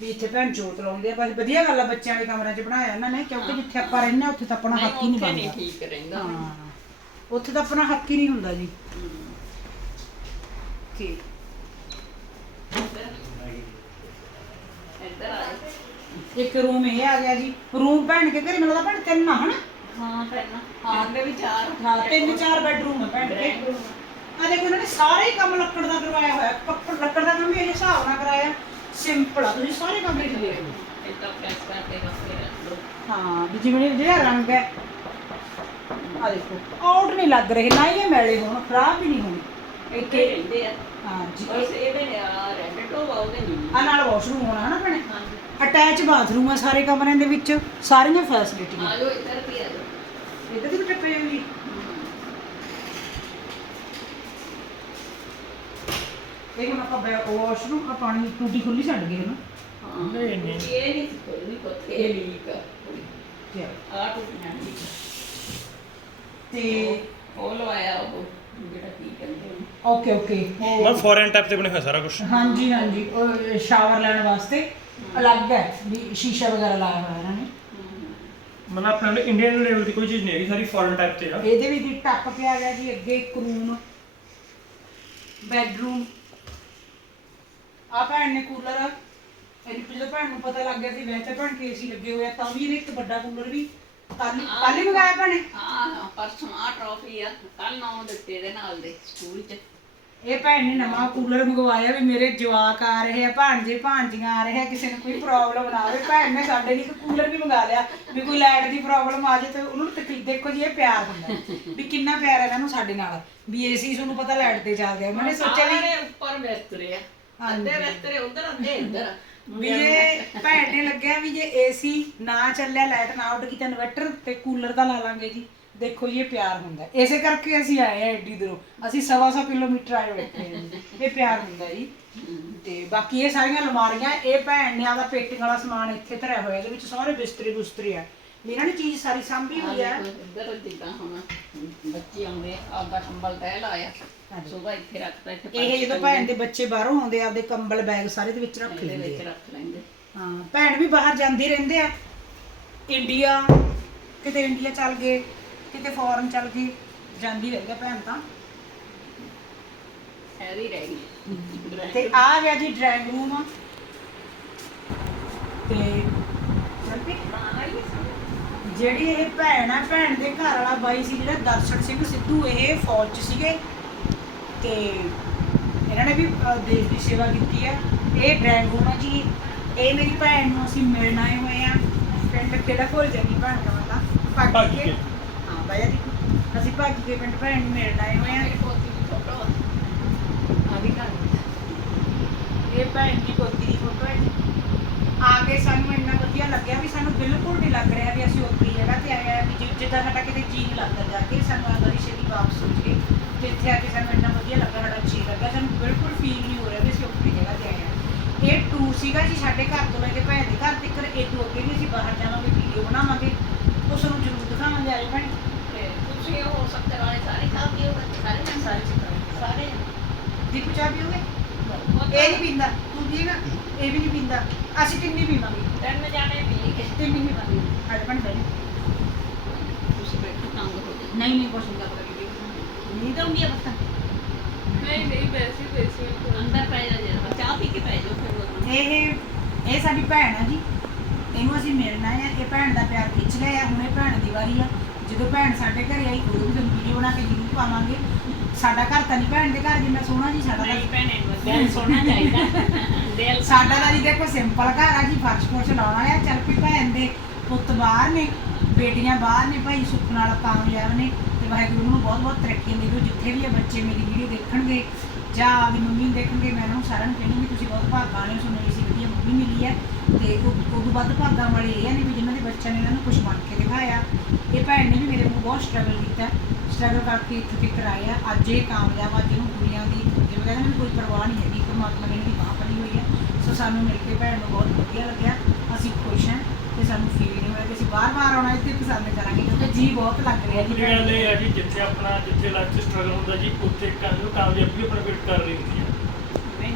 ਵੀ ਇੱਥੇ ਭੈਣ ਜੋਤ ਲਾਉਂਦੇ ਆ ਬਸ ਵਧੀਆ ਗੱਲ ਆ ਬੱਚਿਆਂ ਦੇ ਕਮਰਿਆਂ 'ਚ ਬਣਾਇਆ ਉਹਨਾਂ ਨੇ ਕਿਉਂਕਿ ਜਿੱਥੇ ਆਪਾਂ ਰਹਿੰਦੇ ਹਾਂ ਉੱਥੇ ਤਾਂ ਆਪਣਾ ਹੱਕ ਹੀ ਨਹੀਂ ਉੱਥੇ ਨਹੀਂ ਬਣਦਾ। ਠੀਕ ਰਹਿੰਦਾ। ਹਾਂ ਉੱਥੇ ਤਾਂ ਆਪਣਾ ਹੱਕ ਹੀ ਨਹੀਂ ਹੁੰਦਾ ਜੀ। ਠੀਕ। ਇੱਧਰ ਆ। ਇੱਕ ਰੂਮ ਇਹ ਆ ਗਿਆ ਜੀ। ਰੂਮ ਭੈਣ ਕੇ ਘਰੇ ਮੈਨੂੰ ਲੱਗਦਾ ਭੈਣ ਤਿੰਨ ਆ ਹਨਾ? ਹਾਂ ਪਹਿਲਾਂ ਹਾਂ ਦੇ ਵਿਚਾਰ ਹਾਂ ਤਿੰਨ ਚਾਰ ਬੈਡਰੂਮ ਹੈ ਭੈਣ ਕੇ। ਆ। ਦੇਖੋ ਇਹਨਾਂ ਨੇ ਸਾਰੇ ਹੀ ਕੰਮ ਲੱਕੜ ਦਾ ਕਰਵਾਇਆ ਹੋਇਆ। ਪੱਕੜ ਲੱਕੜ ਦਾ ਕੰਮ ਵੀ ਇਹ ਹਿਸਾਬ ਨਾਲ ਕਰਾਇਆ। ਸਿੰਪਲ ਆ ਤੁਸੀਂ ਸਾਰੇ ਕੰਮ ਦੇਖ ਲਿਓ। ਤਾਂ ਪ੍ਰੈਸ ਕਰਕੇ ਰੱਖਦੇ ਰਹਿੰਦੇ ਹਾਂ ਵੀ ਜਿਵੇਂ ਜਿਹੜਾ ਰੰਗ ਹੈ। ਆ ਦੇਖੋ ਆਊਟ ਨਹੀਂ ਲੱਗ ਰਹੇ ਨਾ ਹੀ ਇਹ ਮੈਲੇ ਹੋਣ ਖਰਾਬ ਵੀ ਨਹੀਂ ਹੋਣੇ। ਇੱਥੇ ਰਹਿੰਦੇ ਆ। ਹਾਂ ਜੀ। ਬਸ ਇਹਦੇ ਆ ਰੈੱਡ ਟੋਪ ਆ ਉਹਦੇ ਨਹੀਂ। ਆ ਨਾਲ ਵਾਸ਼ਰੂਮ ਹੋਣਾ ਹਨਾ ਭੈਣੇ? ਹਾਂਜੀ। ਅਟੈਚ ਬਾਥਰੂਮ ਆ ਸਾਰੇ ਕਮਰਿਆਂ ਦੇ ਵਿੱਚ ਸਾਰੀਆਂ ਫੈਸਿਲਿਟੀਆਂ ਆ ਜਾਓ ਇੱਧਰ ਵੀ ਆ ਜਾਓ। ਇਹਦੇ ਵੀ ਟੱਪੇ ਹੋਈ ਇਹ ਹੁਣ ਆਪਾਂ ਵਾਸ਼ਰੂਮ ਆ ਪਾਣੀ ਟੂਟੀ ਖੁੱਲੀ ਛੱਡ ਗਏ ਨਾ ਹਾਂ ਨਹੀਂ, ਨਹੀਂ। ਇਹ ਨਹੀਂ ਕੋਈ ਕੋਥੇ ਲੀਕ ਆ ਤੇ ਆ ਟੁੱਟਣਾ ਨਹੀਂ ਤੇ ਉਹ ਲਵਾਇਆ ਉਹ ਜਿਹੜਾ ਕੀ ਕਹਿੰਦੇ ਉਹਨੂੰ। Okay okay. ਮੈਂ ਫੋਰਨ ਟਾਈਪ ਤੇ ਬਣਿਆ ਹੋਇਆ ਸਾਰਾ ਕੁਝ ਹਾਂਜੀ ਹਾਂਜੀ। ਉਹ ਸ਼ਾਵਰ ਲੈਣ ਵਾਸਤੇ। ਅਲੱਗ ਹੈ ਵੀ ਸ਼ੀਸ਼ਾ ਵਗੈਰਾ ਲਾਇਆ ਹੋਇਆ ਇਹਨਾਂ ਨੇ। ਮਤਲਬ ਆਪਣੇ ਇੰਡੀਅਨ ਲੈਵਲ ਦੀ ਕੋਈ ਚੀਜ਼ ਨਹੀਂ ਹੈਗੀ ਸਾਰੀ ਫੋਰਨ ਟਾਈਪ ਤੇ ਆ। ਇਹਦੇ ਵਿੱਚ ਦੀ ਟੱਪ ਪਿਆ ਗਿਆ ਜੀ ਅੱਗੇ ਇੱਕ ਰੂਮ ਬੈਡਰੂਮ ਆ ਭੈਣ ਨੇ ਕੂਲਰ ਇਹਨੂੰ ਜਦੋਂ ਭੈਣ ਨੂੰ ਪਤਾ ਲੱਗ ਗਿਆ ਸੀ ਵੈਸੇ ਤਾਂ ਭੈਣ ਕੇ ਏਸੀ ਲੱਗੇ ਹੋਏ ਆ ਤਾਂ ਵੀ ਇਹਨੇ ਇੱਕ ਵੱਡਾ ਕੂਲਰ ਵੀ ਕੱਲ ਕੱਲ ਹੀ ਮੰਗਾਇਆ ਭੈਣੇ। ਹਾਂ ਪਰਸੋਂ ਆ ਟਰੋਫੀ ਆ ਕੱਲ ਨਾਮ ਦਿੱਤੇ ਇਹਦੇ ਨਾਲ ਦੇ ਸਕੂਲ ਚ। ਇਹ ਭੈਣ ਨੇ ਨਵਾਂ ਕੂਲਰ ਮੰਗਵਾਇਆ ਵੀ ਮੇਰੇ ਜਵਾਕ ਆ ਰਹੇ ਆ ਭਾਣਜੇ ਭਾਣਜੀਆਂ ਆ ਰਹੇ ਆ ਕਿਸੇ ਨੂੰ ਕੋਈ ਪ੍ਰੋਬਲਮ ਨਾ ਆਵੇ। ਭੈਣ ਨੇ ਸਾਡੇ ਲਈ ਇੱਕ ਕੂਲਰ ਵੀ ਮੰਗਾ ਲਿਆ ਵੀ ਕੋਈ ਲਾਈਟ ਦੀ ਪ੍ਰੋਬਲਮ ਆ ਜਾਏ ਤੇ ਉਹਨੂੰ ਤਕਲੀਫ ਦੇਖੋ ਜੀ ਇਹ ਪਿਆਰ ਹੁੰਦਾ। ਵੀ ਕਿੰਨਾ ਪਿਆਰ ਹੈ ਇਹਨਾਂ ਨੂੰ ਸਾਡੇ ਨਾਲ। ਵੀ ਏਸੀ ਤੁਹਾਨੂੰ ਪਤਾ ਲਾਈਟ ਤੇ ਚੱਲਦੇ ਆ। ਮੈंने ਸੋਚਿਆ ਵੀ ਸਾਰੇ ਉੱਪਰ ਬਿਸਤਰੇ ਆ। ਅੱਧੇ ਬਿਸਤਰੇ ਉਧਰ ਅੱਧੇ ਇੱਧਰ। ਵੀ ਇਹ ਭੈਣ ਨੇ ਲੱਗਿਆ ਵੀ ਜੇ ਏਸੀ ਨਾ ਚੱਲਿਆ ਲਾਈਟ ਨਾ ਉੱਡ ਗਈ ਤਾਂ ਇਨਵਰਟਰ ਤੇ ਕੂਲਰ ਦਾ ਲਾ ਲਾਂਗੇ ਜੀ। ਦੇਖੋ ਜੀ ਇਹ ਪਿਆਰ ਹੁੰਦਾ ਹੈ। ਇਸੇ ਕਰਕੇ ਅਸੀਂ ਆਏ ਆ ਏਡੀ ਦੂਰੋਂ। ਅਸੀਂ ਸਵਾ ਸੌ ਕਿਲੋਮੀਟਰ ਆਏ ਬੈਠੇ ਹਾਂ ਜੀ ਇਹ ਪਿਆਰ ਹੁੰਦਾ ਜੀ। ਤੇ ਬਾਕੀ ਇਹ ਸਾਰੀਆਂ ਅਲਮਾਰੀਆਂ ਇਹ ਭੈਣ ਨੇ ਆਦਾ ਪੇਟਿੰਗ ਵਾਲਾ ਸਮਾਨ ਇੱਥੇ ਧਰਿਆ ਹੋਇਆ ਇਹਦੇ ਵਿੱਚ ਸਾਰੇ ਬਿਸਤਰੇ ਬੁਸਤਰੇ ਆ। ਇਹਨਾਂ ਨੇ ਚੀਜ਼ ਸਾਰੀ ਸਾਂਭੀ ਹੋਈ ਆ ਇੱਧਰ ਜਿੱਦਾਂ ਹੁਣ ਬੱਚੇ ਆਉਂਦੇ ਆਪਦਾ ਕੰਬਲ ਤੈ ਲਾਇਆ। ਸੁਬਾ ਇੱਥੇ ਰੱਖਦਾ ਇੱਥੇ ਇਹ ਜਦੋਂ ਭੈਣ ਦੇ ਬੱਚੇ ਬਾਹਰੋਂ ਆਉਂਦੇ ਆ ਆਪਦੇ ਕੰਬਲ ਬੈਗ ਸਾਰੇ ਦੇ ਵਿੱਚ ਰੱਖ ਲੈਂਦੇ ਵਿੱਚ ਆ। ਰੱਖ ਲੈਂਦੇ। ਹਾਂ ਭੈਣ ਵੀ ਬਾਹਰ ਜਾਂਦੇ ਰਹਿੰਦੇ ਆ। ਇੰਡੀਆ ਕਿਤੇ ਇੰਡੀਆ ਚੱਲ ਗਏ। ਕਿਤੇ ਫੋਰਨ ਚੱਲ ਗਏ ਜਾਂਦੀ ਰਹਿੰਦੀ ਆ ਭੈਣ ਤਾਂ। ਰਹਿ ਗਈ ਤੇ ਆ ਗਿਆ ਜੀ ਡਰਾਇੰਗ ਰੂਮ ਤੇ। ਜਿਹੜੀ ਇਹ ਭੈਣ ਆ ਭੈਣ ਦੇ ਘਰ ਵਾਲਾ ਬਾਈ ਸੀ ਜਿਹੜਾ ਦਰਸ਼ਨ ਸਿੰਘ ਸਿੱਧੂ ਇਹ ਫੌਜ 'ਚ ਸੀਗੇ। ਤੇ ਇਹਨਾਂ ਨੇ ਵੀ ਦੇਸ਼ ਦੀ ਸੇਵਾ ਕੀਤੀ ਆ। ਇਹ ਡਰਾਇੰਗ ਰੂਮ ਆ ਜੀ। ਇਹ ਮੇਰੀ ਭੈਣ ਨੂੰ ਅਸੀਂ ਮਿਲਣ ਆਏ ਹੋਏ ਆ। ਪਿੰਡ ਕਿਹੜਾ ਭੁੱਲ ਜਾਨੀ ਭੈਣ ਦਾ ਮਤਾ ਭਾਗੀ ਭਾਗੀ ਕੇ। ਕੇ ਹਾਂ ਬਾਈ ਜੀ। ਅਸੀਂ ਭਾਗੀ ਦੇ ਪਿੰਡ ਭੈਣ ਨੂੰ ਮਿਲਣ ਆਏ ਹੋਏ ਆ ਆ ਇਹ ਭੈਣ ਦੀ ਪੋਤੀ ਦੀ ਫੋਟੋ ਹੈ ਜੀ। ਆ ਕੇ ਸਾਨੂੰ ਇੰਨਾ ਵਧੀਆ ਲੱਗਿਆ ਵੀ ਸਾਨੂੰ ਬਿਲਕੁਲ ਨਹੀਂ ਲੱਗ ਰਿਹਾ ਵੀ ਅਸੀਂ ਉੱਪਰੀ ਜਗ੍ਹਾ ਤੇ ਆਏ ਆ ਵੀ ਜਿ- ਜਿੱਦਾਂ ਸਾਡਾ ਕਿਤੇ ਜੀ ਨਹੀਂ ਲੱਗਦਾ ਜਾ ਕੇ ਸਾਨੂੰ ਵੀ ਛੇਤੀ ਵਾਪਸ ਹੋ ਜੀਏ ਤੇ ਇੱਥੇ ਆ ਕੇ ਸਾਨੂੰ ਇੰਨਾ ਵਧੀਆ ਲੱਗਾ ਸਾਡਾ ਜੀ ਲੱਗਾ ਸਾਨੂੰ ਬਿਲਕੁਲ ਫੀਲ ਨਹੀਂ ਹੋ ਰਿਹਾ ਵੀ ਅਸੀਂ ਉੱਪਰੀ ਜਗ੍ਹਾ ਤੇ ਆਏ ਆ ਇਹ ਟੂਰ ਸੀਗਾ ਜੀ ਸਾਡੇ ਘਰ ਤੋਂ ਲੈ ਕੇ ਭੈਣ ਦੇ ਘਰ ਤੱਕ। ਇਹ ਤੋਂ ਅੱਗੇ ਵੀ ਅਸੀਂ ਬਾਹਰ ਜਾਵਾਂਗੇ ਵੀਡੀਓ ਬਣਾਵਾਂਗੇ। ਉਹ ਸਾਨੂੰ ਜ਼ਰੂਰ ਦਿਖਾਵਾਂਗੇ ਆਏ ਭੈਣ। ਤੁਸੀਂ ਉਹ ਸੱਤਰ ਵਾਲੇ ਸਾਰੇ ਖਾ ਪੀ ਹੋ ਸਾਰੇ ਜਣੇ? ਸਾਰੇ ਚਿੱਤਰ ਸਾਰੇ ਦੀਪੂ ਚਾਹ ਪੀਓਗੇ? ਇਹ ਨਹੀਂ ਪੀਂਦਾ। ਤੂੰ ਪੀਏਗਾ ਇਹ ਵੀ ਨਹੀਂ ਪੀਂਦਾ। ਅਸੀਂ ਤਿੰਨ ਹੀ ਪੀਵਾਂਗੇ? ਤਿੰਨ ਜਾਣੇ ਪੀ ਕੇ ਤਿੰਨ ਹੀ ਪੀਵਾਂਗੇ। ਅੱਜ ਬਣ ਬਣ ਤੁਸੀਂ ਬੈਠੋ ਤੰਗ ਹੋ ਜਾਓ। ਨਹੀਂ ਨਹੀਂ ਕੁਛ ਨਹੀਂ ਕਰਦਾ ਵੀਡੀਓ ਨੀਂਦ ਆਉਂਦੀ ਆ ਬੱਤਾ ਨਹੀਂ ਨਹੀਂ ਵੈਸੇ ਵੈਸੇ ਅੰਦਰ ਪੈ ਜਾ ਜਰਾ ਚਾਹ ਪੀ ਕੇ ਪੈ ਜਾਓ ਫਿਰ ਉਹ ਇਹ ਇਹ ਸਾਡੀ ਭੈਣ ਆ ਜੀ। ਇਹਨੂੰ ਅਸੀਂ ਮਿਲਣਾ ਆ। ਇਹ ਭੈਣ ਦਾ ਪਿਆਰ ਖਿੱਚ ਲਿਆ ਹੁਣ ਇਹ ਭੈਣ ਦੀ ਵਾਰੀ ਆ। ਜਦੋਂ ਭੈਣ ਸਾਡੇ ਘਰੇ ਆਈ ਉਦੋਂ ਵੀ ਤੁਹਾਨੂੰ ਵੀਡੀਓ ਬਣਾ ਕੇ ਜ਼ਰੂਰ ਪਾਵਾਂਗੇ ਸਾਡਾ ਘਰ ਤਾਂ ਨਹੀਂ ਭੈਣ ਦੇ ਘਰ ਜਿੰਨਾ ਸੋਹਣਾ ਜੀ ਸਾਡਾ ਨਹੀਂ ਤਾਂ ਭੈਣੇ ਨੂੰ ਦਿਲ ਸੋਹਣਾ ਚਾਹੀਦਾ ਦਿਲ ਸਾਡਾ ਤਾਂ ਜੀ ਦੇਖੋ ਸਿੰਪਲ ਘਰ ਆ ਜੀ ਫਰਸ਼ ਫੁਰਸ਼ ਲਾਉਣ ਵਾਲਿਆ ਚੱਲ ਪਈ ਭੈਣ ਦੇ ਪੁੱਤ ਬਾਹਰ ਨੇ ਬੇਟੀਆਂ ਬਾਹਰ ਨੇ ਭਾਈ ਸੁੱਖ ਨਾਲ ਕਾਮਯਾਬ ਨੇ ਤੇ ਵਾਹਿਗੁਰੂ ਨੂੰ ਬਹੁਤ ਬਹੁਤ ਤਰੱਕੀਆਂ ਦੇਵੇ ਜਿੱਥੇ ਵੀ ਇਹ ਬੱਚੇ ਮੇਰੀ ਵੀਡੀਓ ਦੇਖਣਗੇ ਜਾਂ ਆਪਦੀ ਮੰਮੀ ਨੂੰ ਦੇਖਣਗੇ ਮੈਂ ਉਹਨਾਂ ਨੂੰ ਸਾਰਿਆਂ ਨੂੰ ਕਹਿੰਦੀ ਵੀ ਤੁਸੀਂ ਬਹੁਤ ਭਾਗਾਂ ਵਾਲੇ ਹੋ ਤੁਹਾਨੂੰ ਐਸੀ ਵਧੀਆ ਮੰਮੀ ਮਿਲੀ ਹੈ। ਤੇ ਉਹ ਉਦੋਂ ਵੱਧ ਭਾਗਾਂ ਵਾਲੇ ਇਹ ਨੇ ਵੀ ਜਿਨ੍ਹਾਂ ਦੇ ਬੱਚਿਆਂ ਨੇ ਇਹਨਾਂ ਨੂੰ ਕੁਝ ਬਣ ਕੇ ਦਿਖਾਇਆ। ਇਹ ਭੈਣ ਨੇ ਵੀ ਮੇਰੇ ਨੂੰ ਬਹੁਤ ਸਟਰਗਲ ਕੀਤਾ। ਸਟਰਗਲ ਕਰਕੇ ਇੱਥੇ ਤੱਕ ਆਏ ਆ। ਅੱਜ ਇਹ ਕਾਮਯਾਬ ਆ ਜਿਹਨੂੰ ਦੁਨੀਆ ਦੀ ਜਿਵੇਂ ਕਹਿੰਦੇ ਨੇ ਕੋਈ ਪਰਵਾਹ ਨਹੀਂ ਹੈਗੀ ਪਰਮਾਤਮਾ ਨੇ ਇਹਦੀ ਬਾਹ ਫੜੀ ਹੋਈ ਹੈ ਸੋ ਸਾਨੂੰ ਮਿਲ ਕੇ ਭੈਣ ਨੂੰ ਬਹੁਤ ਵਧੀਆ ਲੱਗਿਆ। ਅਸੀਂ ਖੁਸ਼ ਹਾਂ ਤੇ ਸਾਨੂੰ ਫੀਲ ਨਹੀਂ ਹੋਇਆ ਕਿ ਅਸੀਂ ਬਾਰ-ਬਾਰ ਆਉਣਾ ਇੱਥੇ ਪਸੰਦ ਕਰਾਂਗੇ ਕਿਉਂਕਿ ਜੀ ਬਹੁਤ ਲੱਗ ਰਿਹਾ। ਜੀ ਗੱਲ ਇਹ ਹੈ ਕਿ ਜਿੱਥੇ ਆਪਣਾ ਜਿੱਥੇ ਲਾਈਫ 'ਚ ਸਟਰਗਲ ਹੁੰਦਾ ਜੀ ਉੱਥੇ ਕਾਮਯਾਬੀ ਕਾਮਯਾਬੀ ਆਪਣਾ ਵੇਟ ਕਰ ਰਹੀ ਹੁੰਦੀ ਹੈ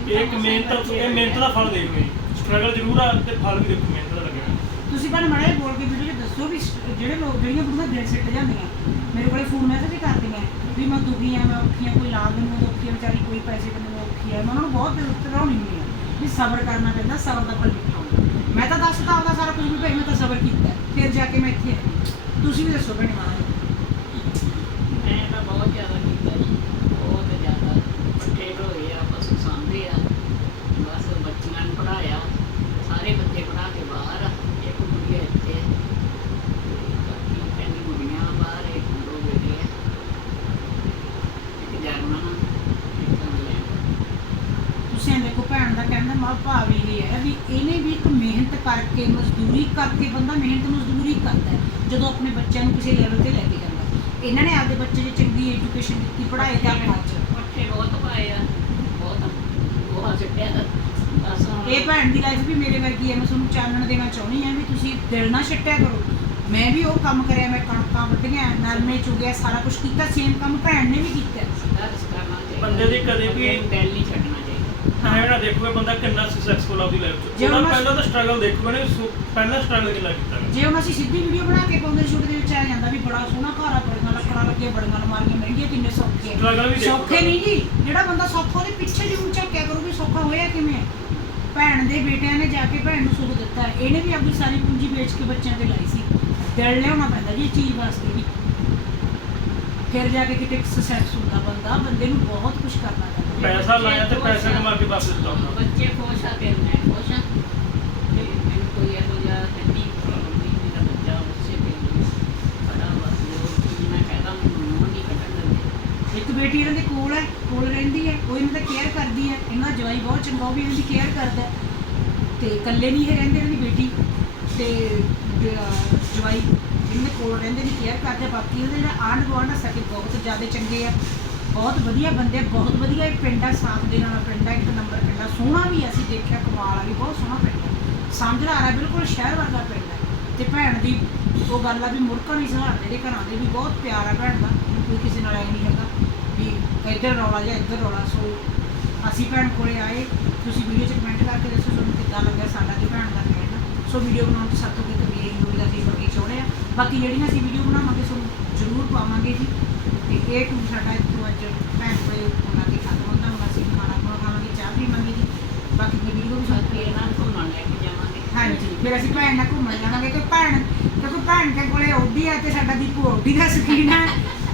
ਇਹ ਇੱਕ ਮਿਹਨਤ ਇਹ ਮਿਹਨਤ ਦਾ ਫਲ ਦੇਖੋ ਜੀ। ਸਟਰਗਲ ਜ਼ਰੂਰ ਆ ਤੇ ਫਲ ਵੀ ਦੇਖੋ, ਮਿਹਨਤ ਦਾ ਲੱਗਿਆ ਤੁਸੀਂ ਭੈਣ ਮਾੜਾ ਬੋਲ ਕੇ ਵੀਡੀਓ 'ਚ ਦੱਸੋ ਵੀ ਸ- ਜਿਹੜੇ ਲੋਕ, ਜਿਹੜੀਆਂ ਬੁੜੀਆਂ ਦਿਲ ਸਿੱਟ ਜਾਂਦੀਆਂ। ਮੇਰੇ ਕੋਲੇ ਫੋਨ ਮੈਸੇਜ ਕਰਦੀਆਂ। ਵੀ ਮੈਂ ਦੁਖੀ ਆ, ਮੈਂ ਔਖੀ ਆ, ਕੋਈ ਲਾਭ ਮੈਨੂੰ ਔਖੀ ਆ, ਵਿਚਾਰੀ ਕੋਈ ਪੈਸੇ ਮੈਨੂੰ ਔਖੀ ਆ। ਮੈਂ ਉਹਨਾਂ ਨੂੰ ਬਹੁਤ ਦਿਲ ਤਰਾਉਣੀ ਹੁੰਦੀ ਆ ਵੀ ਸਬਰ ਕਰਨਾ ਪੈਂਦਾ, ਸਬਰ ਦਾ ਫਲ ਮਿੱਠਾ ਹੁੰਦਾ ਮੈਂ ਤਾਂ ਦੱਸਦਾ ਆਪਦਾ ਸਾਰਾ ਕੁਝ ਵੀ, ਭਾਈ ਮੈਂ ਤਾਂ ਸਬਰ ਕੀਤਾ। ਫਿਰ ਜਾ ਕੇ ਮੈਂ ਇੱਥੇ ਆਈ। ਤੁਸੀਂ ਵੀ ਦੱਸੋ ਭੈਣ ਮਾੜਾ ਜਿਹਾ। ਮੈਂ ਤਾਂ ਬਹੁਤ ਜ਼ਿਆਦਾ ਕੀਤਾ ਜੀ ਬਹੁਤ ਜ਼ਿਆਦਾ ਪੱਠੇ ਢੋਏ ਆ ਪਸ਼ੂ ਸਾਂਭੇ ਆ ਬਸ ਬੱਚਿਆਂ ਨੂੰ ਪੜਾਇਆ ਸਾਰੇ ਬੱਚੇ ਪੜਾ ਕੇ ਬਾਹਰ ਆ ਇੱਕ ਕੁੜੀ ਇੱਥੇ ਆ। ਤੇ ਬਾਕੀ ਤਿੰਨ ਕੁੜੀਆਂ ਬਾਹਰ ਇੱਕ ਦੋ ਬੇਟੇ ਆ ਇੱਕ ਜਰਮਨ ਆ, ਇੱਕ ਇੰਗਲੈਂਡ ਤੁਸੀਂ ਇਹ ਦੇਖੋ ਭੈਣ ਦਾ ਕਹਿੰਦਾ ਮਾ ਭਾਵ ਇਹ ਹੈ ਵੀ ਇਹਨੇ ਵੀ ਇੱਕ ਮਿਹਨਤ ਕਰਕੇ ਮਜ਼ਦੂਰੀ ਕਰਕੇ ਬੰਦਾ ਮਿਹਨਤ ਮਜ਼ਦੂਰੀ ਕਰਦਾ ਹੈ ਜਦੋਂ ਆਪਣੇ ਬੱਚਿਆਂ ਨੂੰ ਕਿਸੇ ਲੈਵਲ ਤੇ ਲੈ ਕੇ ਜਾਂਦਾ ਇਹਨਾਂ ਨੇ ਆਪਦੇ ਬੱਚੇ ਦੀ ਚੰਗੀ ਐਜੂਕੇਸ਼ਨ ਦਿੱਤੀ ਪੜ੍ਹਾਈ ਦਾ ਖਰਚ ਪੱਠੇ ਬਹੁਤ ਪਾਏ ਆ ਬਹੁਤ ਬਹੁਤ ਸਿੱਟਿਆ ਬਸ ਹੁਣ ਇਹ ਭੈਣ ਦੀ ਲਾਈਫ ਵੀ ਮੇਰੇ ਵਰਗੀ ਹੈ ਮੈਂ ਤੁਹਾਨੂੰ ਚਾਨਣ ਦੇਣਾ ਚਾਹੁੰਦੀ ਹਾਂ ਵੀ ਤੁਸੀਂ ਦਿਲ ਨਾ ਛੱਟਿਆ ਕਰੋ। ਮੈਂ ਵੀ ਉਹ ਕੰਮ ਕਰਿਆ ਮੈਂ ਕਣਕਾਂ ਵੱਢੀਆਂ ਨਰਮੇ ਚੁਗਿਆ ਸਾਰਾ ਕੁਝ ਕੀਤਾ ਸੇਮ ਕੰਮ ਭੈਣ ਨੇ ਵੀ ਕੀਤਾ। ਬੰਦੇ ਦੀ ਕਦੇ ਵੀ- ਦਿਲ ਨਹੀਂ ਛੱਡਣਾ। ਐਵੇਂ ਨਾ ਦੇਖੋ ਇਹ ਬੰਦਾ ਕਿੰਨਾ ਸਕਸੈਸਫੁਲ ਆ ਉਹਦੀ ਲਾਈਫ 'ਚ ਜੇ ਹੁਣ- ਪਹਿਲਾਂ ਤਾਂ ਸਟਰਗਲ ਦੇਖੋ ਨੇ ਪਹਿਲਾਂ ਸਟਰਗਲ ਕਿੰਨਾ ਕੀਤਾ। ਜੇ ਹੁਣ ਅਸੀਂ ਸਿੱਧੀ ਵੀਡੀਓ ਬਣਾ ਕੇ ਪਾਉਂਦੇ ਸ਼ੂਟ ਦੇ ਵਿੱਚ ਆ ਜਾਂਦਾ ਵੀ ਬੜਾ ਸੋਹਣਾ ਘਰ ਆ ਬੜੀਆਂ ਲੱਕੜਾਂ ਲੱਗੀਆਂ ਬੜੀਆਂ ਅਲਮਾਰੀਆਂ ਮਹਿੰਗੀਆਂ ਕਿੰਨੇ ਸੌਖੇ Struggle ਵੀ। ਦੇਖੋ ਸੌਖੇ ਨਹੀਂ ਜੀ ਜਿਹੜਾ ਬੰਦਾ ਸੌਖਾ ਉਹਦੇ ਪਿੱਛੇ ਜ਼ਰੂਰ ਝਾਕਿਆ ਕਰੂ ਵੀ ਸੌਖਾ ਹੋਇਆ ਕਿਵੇਂ। ਭੈਣ ਦੇ ਬੇਟਿਆਂ ਨੇ ਜਾ ਕੇ ਭੈਣ ਨੂੰ ਸੁਖ ਦਿੱਤਾ। ਇਹਨੇ ਵੀ ਆਪਣੀ ਸਾਰੀ ਪੂੰਜੀ ਵੇਚ ਕੇ ਬੱਚਿਆਂ ਤੇ ਲਾਈ ਸੀ ਦਿਲ ਲਿਆਉਣਾ ਪੈਂਦਾ ਜੀ ਚੀਜ਼ ਵਾਸਤੇ ਵੀ ਫਿਰ ਜਾ ਕੇ ਕਿਤੇ ਸਕਸੈਸ ਹੁੰਦਾ ਬੰਦਾ ਬੰਦੇ ਨੂੰ ਬਹੁਤ ਕੁਝ ਕਰਨਾ ਪੈਂਦਾ ਪੈਸਾ ਲਾਇਆ ਤੇ ਪੈਸਾ ਕਮਾ ਕੇ ਵਾਪਸ ਦਿੱਤਾ ਹੁੰਦਾ ਬੱਚੇ ਖੁਸ਼ ਆ ਤੇ ਮੈਂ ਖੁਸ਼ ਆ। ਤੇ ਮੈਨੂੰ ਕੋਈ ਇਹੋ ਜਿਹਾ ਨਹੀਂ ਪ੍ਰੋਬਲਮ ਨਹੀਂ ਮੇਰਾ ਬੱਚਾ ਉਸੇ ਤੇ ਬੜਾ ਬਸ ਜੋ ਚੀਜ਼ ਮੈਂ ਕਹਦਾ ਮੈਨੂੰ ਮੂੰਹ ਨਹੀਂ ਕੱਢਣ ਦਿੰਦੇ। ਇੱਕ ਬੇਟੀ ਇਹਨਾਂ ਦੇ ਕੋਲ ਹੈ ਕੋਲ ਰਹਿੰਦੀ ਹੈ ਉਹ ਇਹਨਾਂ ਦਾ ਕੇਅਰ ਕਰਦੀ ਹੈ ਇਹਨਾਂ ਦਾ ਜਵਾਈ ਬਹੁਤ ਚੰਗਾ ਵੀ ਇਹਨਾਂ ਦੀ ਕੇਅਰ ਕਰਦਾ। ਤੇ ਇਕੱਲੇ ਨਹੀਂ ਇਹ ਰਹਿੰਦੇ ਇਹਨਾਂ ਦੀ ਬੇਟੀ। ਤੇ ਜਵਾਈ ਇਹਨਾਂ ਦੇ ਕੋਲ ਰਹਿੰਦੇ ਦੀ ਕੇਅਰ ਕਰਦੇ ਬਾਕੀ ਉਹਦੇ ਜਿਹੜਾ ਆਂਢ ਗੁਆਂਢ ਸਾਡੇ ਬਹੁਤ ਜ਼ਿਆਦਾ ਚੰਗੇ ਆ। ਬਹੁਤ ਵਧੀਆ ਬੰਦੇ, ਬਹੁਤ ਵਧੀਆ ਇਹ ਪਿੰਡ ਆ, ਸਾਥ ਦੇਣ ਵਾਲਾ ਪਿੰਡ ਆ, ਇੱਕ ਨੰਬਰ ਪਿੰਡ ਆ। ਸੋਹਣਾ ਵੀ ਅਸੀਂ ਦੇਖਿਆ, ਕਮਾਲ ਆ ਵੀ, ਬਹੁਤ ਸੋਹਣਾ ਪਿੰਡ ਆ। ਸਮਝਣਾ ਆ ਰਿਹਾ, ਬਿਲਕੁਲ ਸ਼ਹਿਰ ਵਰਗਾ ਪਿੰਡ ਆ। ਤੇ ਭੈਣ ਦੀ ਉਹ ਗੱਲ ਆ ਵੀ ਮੁਰਕਾ ਨਹੀਂ ਸਹਾਰਦੇ ਦੇ ਘਰਾਂ ਦੇ ਵੀ ਬਹੁਤ ਪਿਆਰ ਆ ਭੈਣ ਦਾ। ਕੋਈ ਕਿਸੇ ਨਾਲ ਐ ਨਹੀਂ ਹੈਗਾ ਵੀ ਇੱਧਰ ਰੌਲਾ ਜਾਂ ਇੱਧਰ ਰੌਲਾ। ਸੋ ਅਸੀਂ ਭੈਣ ਕੋਲੇ ਆਏ, ਤੁਸੀਂ ਵੀਡੀਓ 'ਚ ਕਮੈਂਟ ਕਰਕੇ ਦੱਸੋ ਤੁਹਾਨੂੰ ਕਿੱਦਾਂ ਲੱਗਿਆ ਸਾਡਾ ਤੇ ਭੈਣ ਦਾ ਕਹਿਣਾ। ਸੋ ਵੀਡੀਓ ਬਣਾਉਣ 'ਚ ਸਭ ਤੋਂ ਵੱਧ ਕਮੀ ਇਹੀ ਹੋਈ ਅਸੀਂ ਬਾਕੀ ਚਾਹੁੰਦੇ ਆ। ਬਾਕੀ ਜਿਹੜੀਆਂ ਅਸੀਂ ਵੀਡੀਓ ਬਣਾਵਾਂਗੇ, ਤੁਹਾਨੂੰ ਜ਼ਰੂਰ ਪਾਵਾਂਗੇ ਜੀ। ਤੇ ਇਹ ਟੂ ਸਾਡਾ ਇੱਥੋਂ ਅੱਜ ਭੈਣ ਕੋਲੇ ਉਹਨਾਂ ਦੀ ਖਤਮ ਹੁੰਦਾ ਹੁਣ ਅਸੀਂ ਖਾਣਾ ਖੁਣਾ ਖਾਵਾਂਗੇ ਚਾਹ ਪੀਵਾਂਗੇ ਜੀ ਬਾਕੀ ਦੀ ਵੀਡੀਓ ਵੀ ਬਾਕੀ ਸਾਡੀ ਇਹਨਾਂ ਨੂੰ ਘੁੰਮਣ ਲੈ ਕੇ ਜਾਵਾਂਗੇ। ਹਾਂਜੀ ਫਿਰ ਅਸੀਂ ਭੈਣ ਨਾਲ ਘੁੰਮਣ ਜਾਵਾਂਗੇ ਕਿ ਭੈਣ ਕਿਉਂਕਿ ਭੈਣ ਦੇ ਕੋਲੇ ਔਡੀ ਆ ਤੇ ਸਾਡਾ ਦੀਪੂ ਔਡੀ ਦਾ ਸ਼ੌਕੀਨ ਹੈ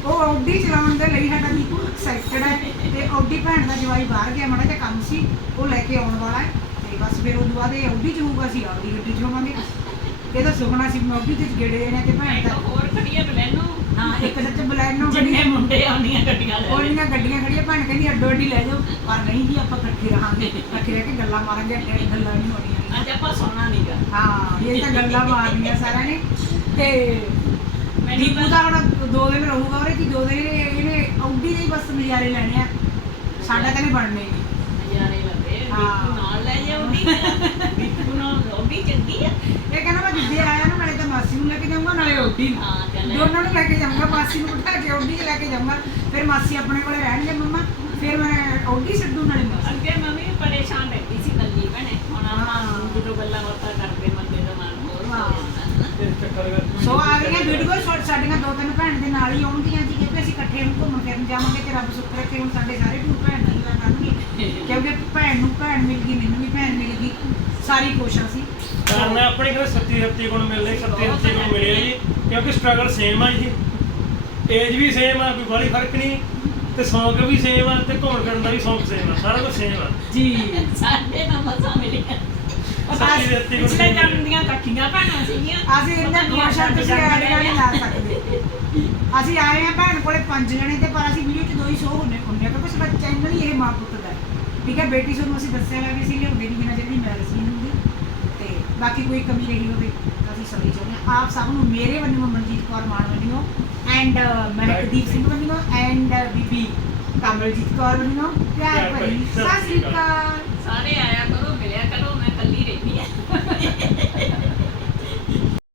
ਉਹ ਔਡੀ ਚਲਾਉਣ ਦੇ ਲਈ ਸਾਡਾ ਦੀਪੂ ਐਕਸਾਈਟਡ ਹੈ ਤੇ ਔਡੀ ਭੈਣ ਦਾ ਜਵਾਈ ਬਾਹਰ ਗਿਆ ਮਾੜਾ ਜਿਹਾ ਕੰਮ ਸੀ ਉਹ ਲੈ ਕੇ ਆਉਣ ਵਾਲਾ ਹੈ। ਤੇ ਬਸ ਫਿਰ ਉਹ ਤੋਂ ਬਾਅਦ ਇਹ ਔਡੀ ਚ ਹੋਊਗਾ ਅਸੀਂ ਆਪਦੀ ਗੱਡੀ ਚ ਹੋਵਾਂਗੇ ਇਹ ਤਾਂ ਸੁਖਣਾ ਸੀ ਮੈਂ ਔਡੀ ਤੇ ਗੇੜੇ ਦੇਣੇ ਤੇ ਭੈਣ ਦਾ ਹੋਰ ਖੜੀ ਆ ਬਲੈਨੋ ਹਾਂ ਇੱਕ ਤੇ ਬਲੈਨੋ ਜਿੰਨੇ ਮੁੰਡੇ ਆਉਂਦੀਆਂ ਗੱਡੀਆਂ ਲੈ ਉਹਨੀਆਂ ਗੱਡੀਆਂ ਖੜੀਆਂ ਭੈਣ ਕਹਿੰਦੀ ਅੱਡੋ ਅੱਡੀ ਲੈ ਜਾਓ। ਪਰ ਨਹੀਂ ਜੀ ਆਪਾਂ ਇਕੱਠੇ ਰਹਾਂਗੇ। ਇਕੱਠੇ ਰਹਿ ਕੇ ਗੱਲਾਂ ਮਾਰਾਂਗੇ ਅੱਡੇ ਗੱਲਾਂ ਨਹੀਂ ਹੋਣੀਆਂ। ਅੱਜ ਆਪਾਂ ਸੋਣਾ ਨਹੀਂਗਾ ਹਾਂ ਇਹ ਤਾਂ ਗੱਲਾਂ ਮਾਰਨੀਆਂ ਸਾਰਿਆਂ ਨੇ। ਤੇ ਮੈਨੂੰ ਦਾ ਹੁਣ ਦੋ ਦਿਨ ਰਹੂਗਾ ਉਹਨੇ ਕਿ ਦੋ ਦਿਨ ਇਹਨੇ ਔਡੀ ਦੇ ਬਸ ਨਜ਼ਾਰੇ ਲੈਣੇ ਆ। ਸਾਡਾ ਕਹਿੰਦੇ ਬਣਨੇ ਨਹੀਂ ਨਜ਼ਾਰੇ ਲੱਗੇ ਹਾਂ। ਨਾਲ ਲੈ ਜਾ ਉਹਦੀ ਬਿੱਟੂ ਨਾਲ ਉਹਦੀ ਚੰਗੀ ਆ। ਇਹ ਕਹਿੰਦਾ ਮੈਂ ਜਿੱਦੇ ਆਇਆ ਨਾ ਨਾਲੇ ਤਾਂ ਮਾਸੀ ਨੂੰ ਲੈ ਕੇ ਜਾਊਂਗਾ ਨਾਲੇ ਔਡੀ ਨੂੰ। ਹਾਂ ਚੱਲ ਦੋਨਾਂ ਨੂੰ ਲੈ ਕੇ ਜਾਊਂਗਾ ਮਾਸੀ ਨੂੰ ਬਿਠਾ ਕੇ 'ਚ ਲੈ ਕੇ ਜਾਊਂਗਾ। ਫਿਰ ਮਾਸੀ ਆਪਣੇ ਕੋਲੇ ਰਹਿਣਗੇ ਮੰਮਾ। ਫਿਰ ਮੈਂ ਔਡੀ ਛੱਡੂ ਨਾਲੇ ਮਾਸੀ। ਅੱਗੇ ਮੈਂ ਵੀ ਪਰੇਸ਼ਾਨ ਰਹਿੰਦੀ ਸੀ ਗੱਲੀ ਭੈਣੇ। ਹੁਣ ਹਾਂ। ਆਪਾਂ ਜਦੋਂ ਗੱਲਾਂ ਬਾਤਾਂ ਕਰਦੇ ਬੰਦੇ ਦਾ ਮਨ ਹੋਰ ਹੋ ਹਾਂ। ਜਾਂਦਾ ਨਾ। ਚੱਕਰ ਕਰ ਸੋ ਆ ਗਈਆਂ ਵੀਡੀਓ ਸਾਡੀਆਂ ਦੋ ਤਿੰਨ ਭੈਣ ਦੇ ਨਾਲ ਹੀ ਆਉਣਗੀਆਂ ਜੀ ਕਿਉਂਕਿ ਅਸੀਂ ਇਕੱਠੇ ਨੂੰ ਘੁੰਮਣ ਫਿਰਨ ਜਾਵਾਂਗੇ ਤੇ ਰੱਬ ਸੁੱਖ ਰੱਖੇ ਹੁਣ ਸਾਡੇ ਸਾਰੇ ਟੂਰ ਭੈਣ ਨਾਲ ਹੀ ਹੋਇਆ ਕਰਨਗੇ ਕਿਉਂਕਿ ਭੈਣ ਨੂੰ ਭੈਣ ਮਿਲ ਗਈ ਮੈਨੂੰ ਵੀ ਭੈਣ ਮਿਲ ਗਈ। ਸਾਰੀ ਖੁਸ਼ ਅਸੀਂ। ਕਾਰਨ ਹੈ ਆਪਣੇ ਕੋਲ ਸੱਤੀ ਸੱਤੀ ਗੁਣ ਮਿਲਦੇ ਸੱਤੀ ਸੱਤੀ ਗੁਣ ਮਿਲੇ ਜੀ। ਕਿਉਂਕਿ ਸਟਰਗਲ ਸੇਮ ਆ ਜੀ। ਏਜ ਵੀ ਸੇਮ ਆ ਕੋਈ ਬੜੀ ਫ਼ਰਕ ਨਹੀਂ। ਤੇ ਸੌਂਕ ਵੀ ਸੇਮ ਆ ਤੇ ਘੁੰਮਣ ਫਿਰਨ ਦਾ ਵੀ ਸੌਂਕ ਸੇਮ ਆ। ਸਾਰਾ ਕੁਝ ਸੇਮ ਆ। ਜੀ। ਸਾਡੇ ਨਾਲ ਮਜ਼ਾ ਮਿਲਿਆ। ਸੱਤੀ ਸੱਤੀ ਗੁਣ ਪਿਛਲੇ ਜਨਮ ਦੀਆਂ ਇਕੱਠੀਆਂ ਭੈਣਾਂ ਸੀਗੀਆਂ। ਅਸੀਂ ਇੰਨਾ ਖੁਸ਼ ਹਾਂ ਤੁਸੀਂ ਆੜੀਆਂ ਨਹੀਂ ਲਾ ਸਕਦੇ। ਅਸੀਂ ਆਏ ਆ ਭੈਣ ਕੋਲੇ ਪੰਜ ਜਣੇ ਤੇ ਪਰ ਅਸੀਂ ਵੀਡੀਓ 'ਚ ਦੋ ਹੀ ਸ਼ੋਅ ਹੁੰਨੇ ਹੁੰਨੇ ਆ, ਕਿਉਂਕਿ ਸਾਡਾ ਚੈਨਲ ਹੀ ਇਹ ਮਾਂ ਪੁੱਤ ਦਾ ਹੈ। ਠੀਕ ਹੈ ਬੇਟੀ ਸਾਨੂੰ ਅਸੀਂ ਦੱਸਿਆ ਹੋਇਆ ਵੀ ਅਸੀਂ ਲਿਆਉਂਦੇ ਨਹੀਂ ਬਿਨਾਂ ਜਿਹੜੀ ਮੈਰਿਜ ਨਹੀਂ ਹੁੰਦੀ। ਤੇ ਬਾਕੀ ਕੋਈ ਕਮੀ ਰਹੀ ਹੋਵੇ ਤਾਂ ਅਸੀਂ ਸੌਰੀ ਚਾਹੁੰਦੇ ਹਾਂ। ਆਪ ਸਭ ਨੂੰ ਮੇਰੇ ਵੱਲੋਂ ਮਨਜੀਤ ਕੌਰ ਮਾਨ ਵੱਲੋਂ ਐਂਡ ਮਹਿਕਦੀਪ ਸਿੰਘ ਵੱਲੋਂ ਐਂਡ ਬੀਬੀ ਕਮਲਜੀਤ ਕੌਰ ਵੱਲੋਂ ਪਿਆਰ ਭਰੀ ਸਤਿ ਸ੍ਰੀ ਅਕਾਲ। ਸਾਰੇ ਆਇਆ ਕਰੋ ਮਿਲਿਆ ਕਰੋ ਆ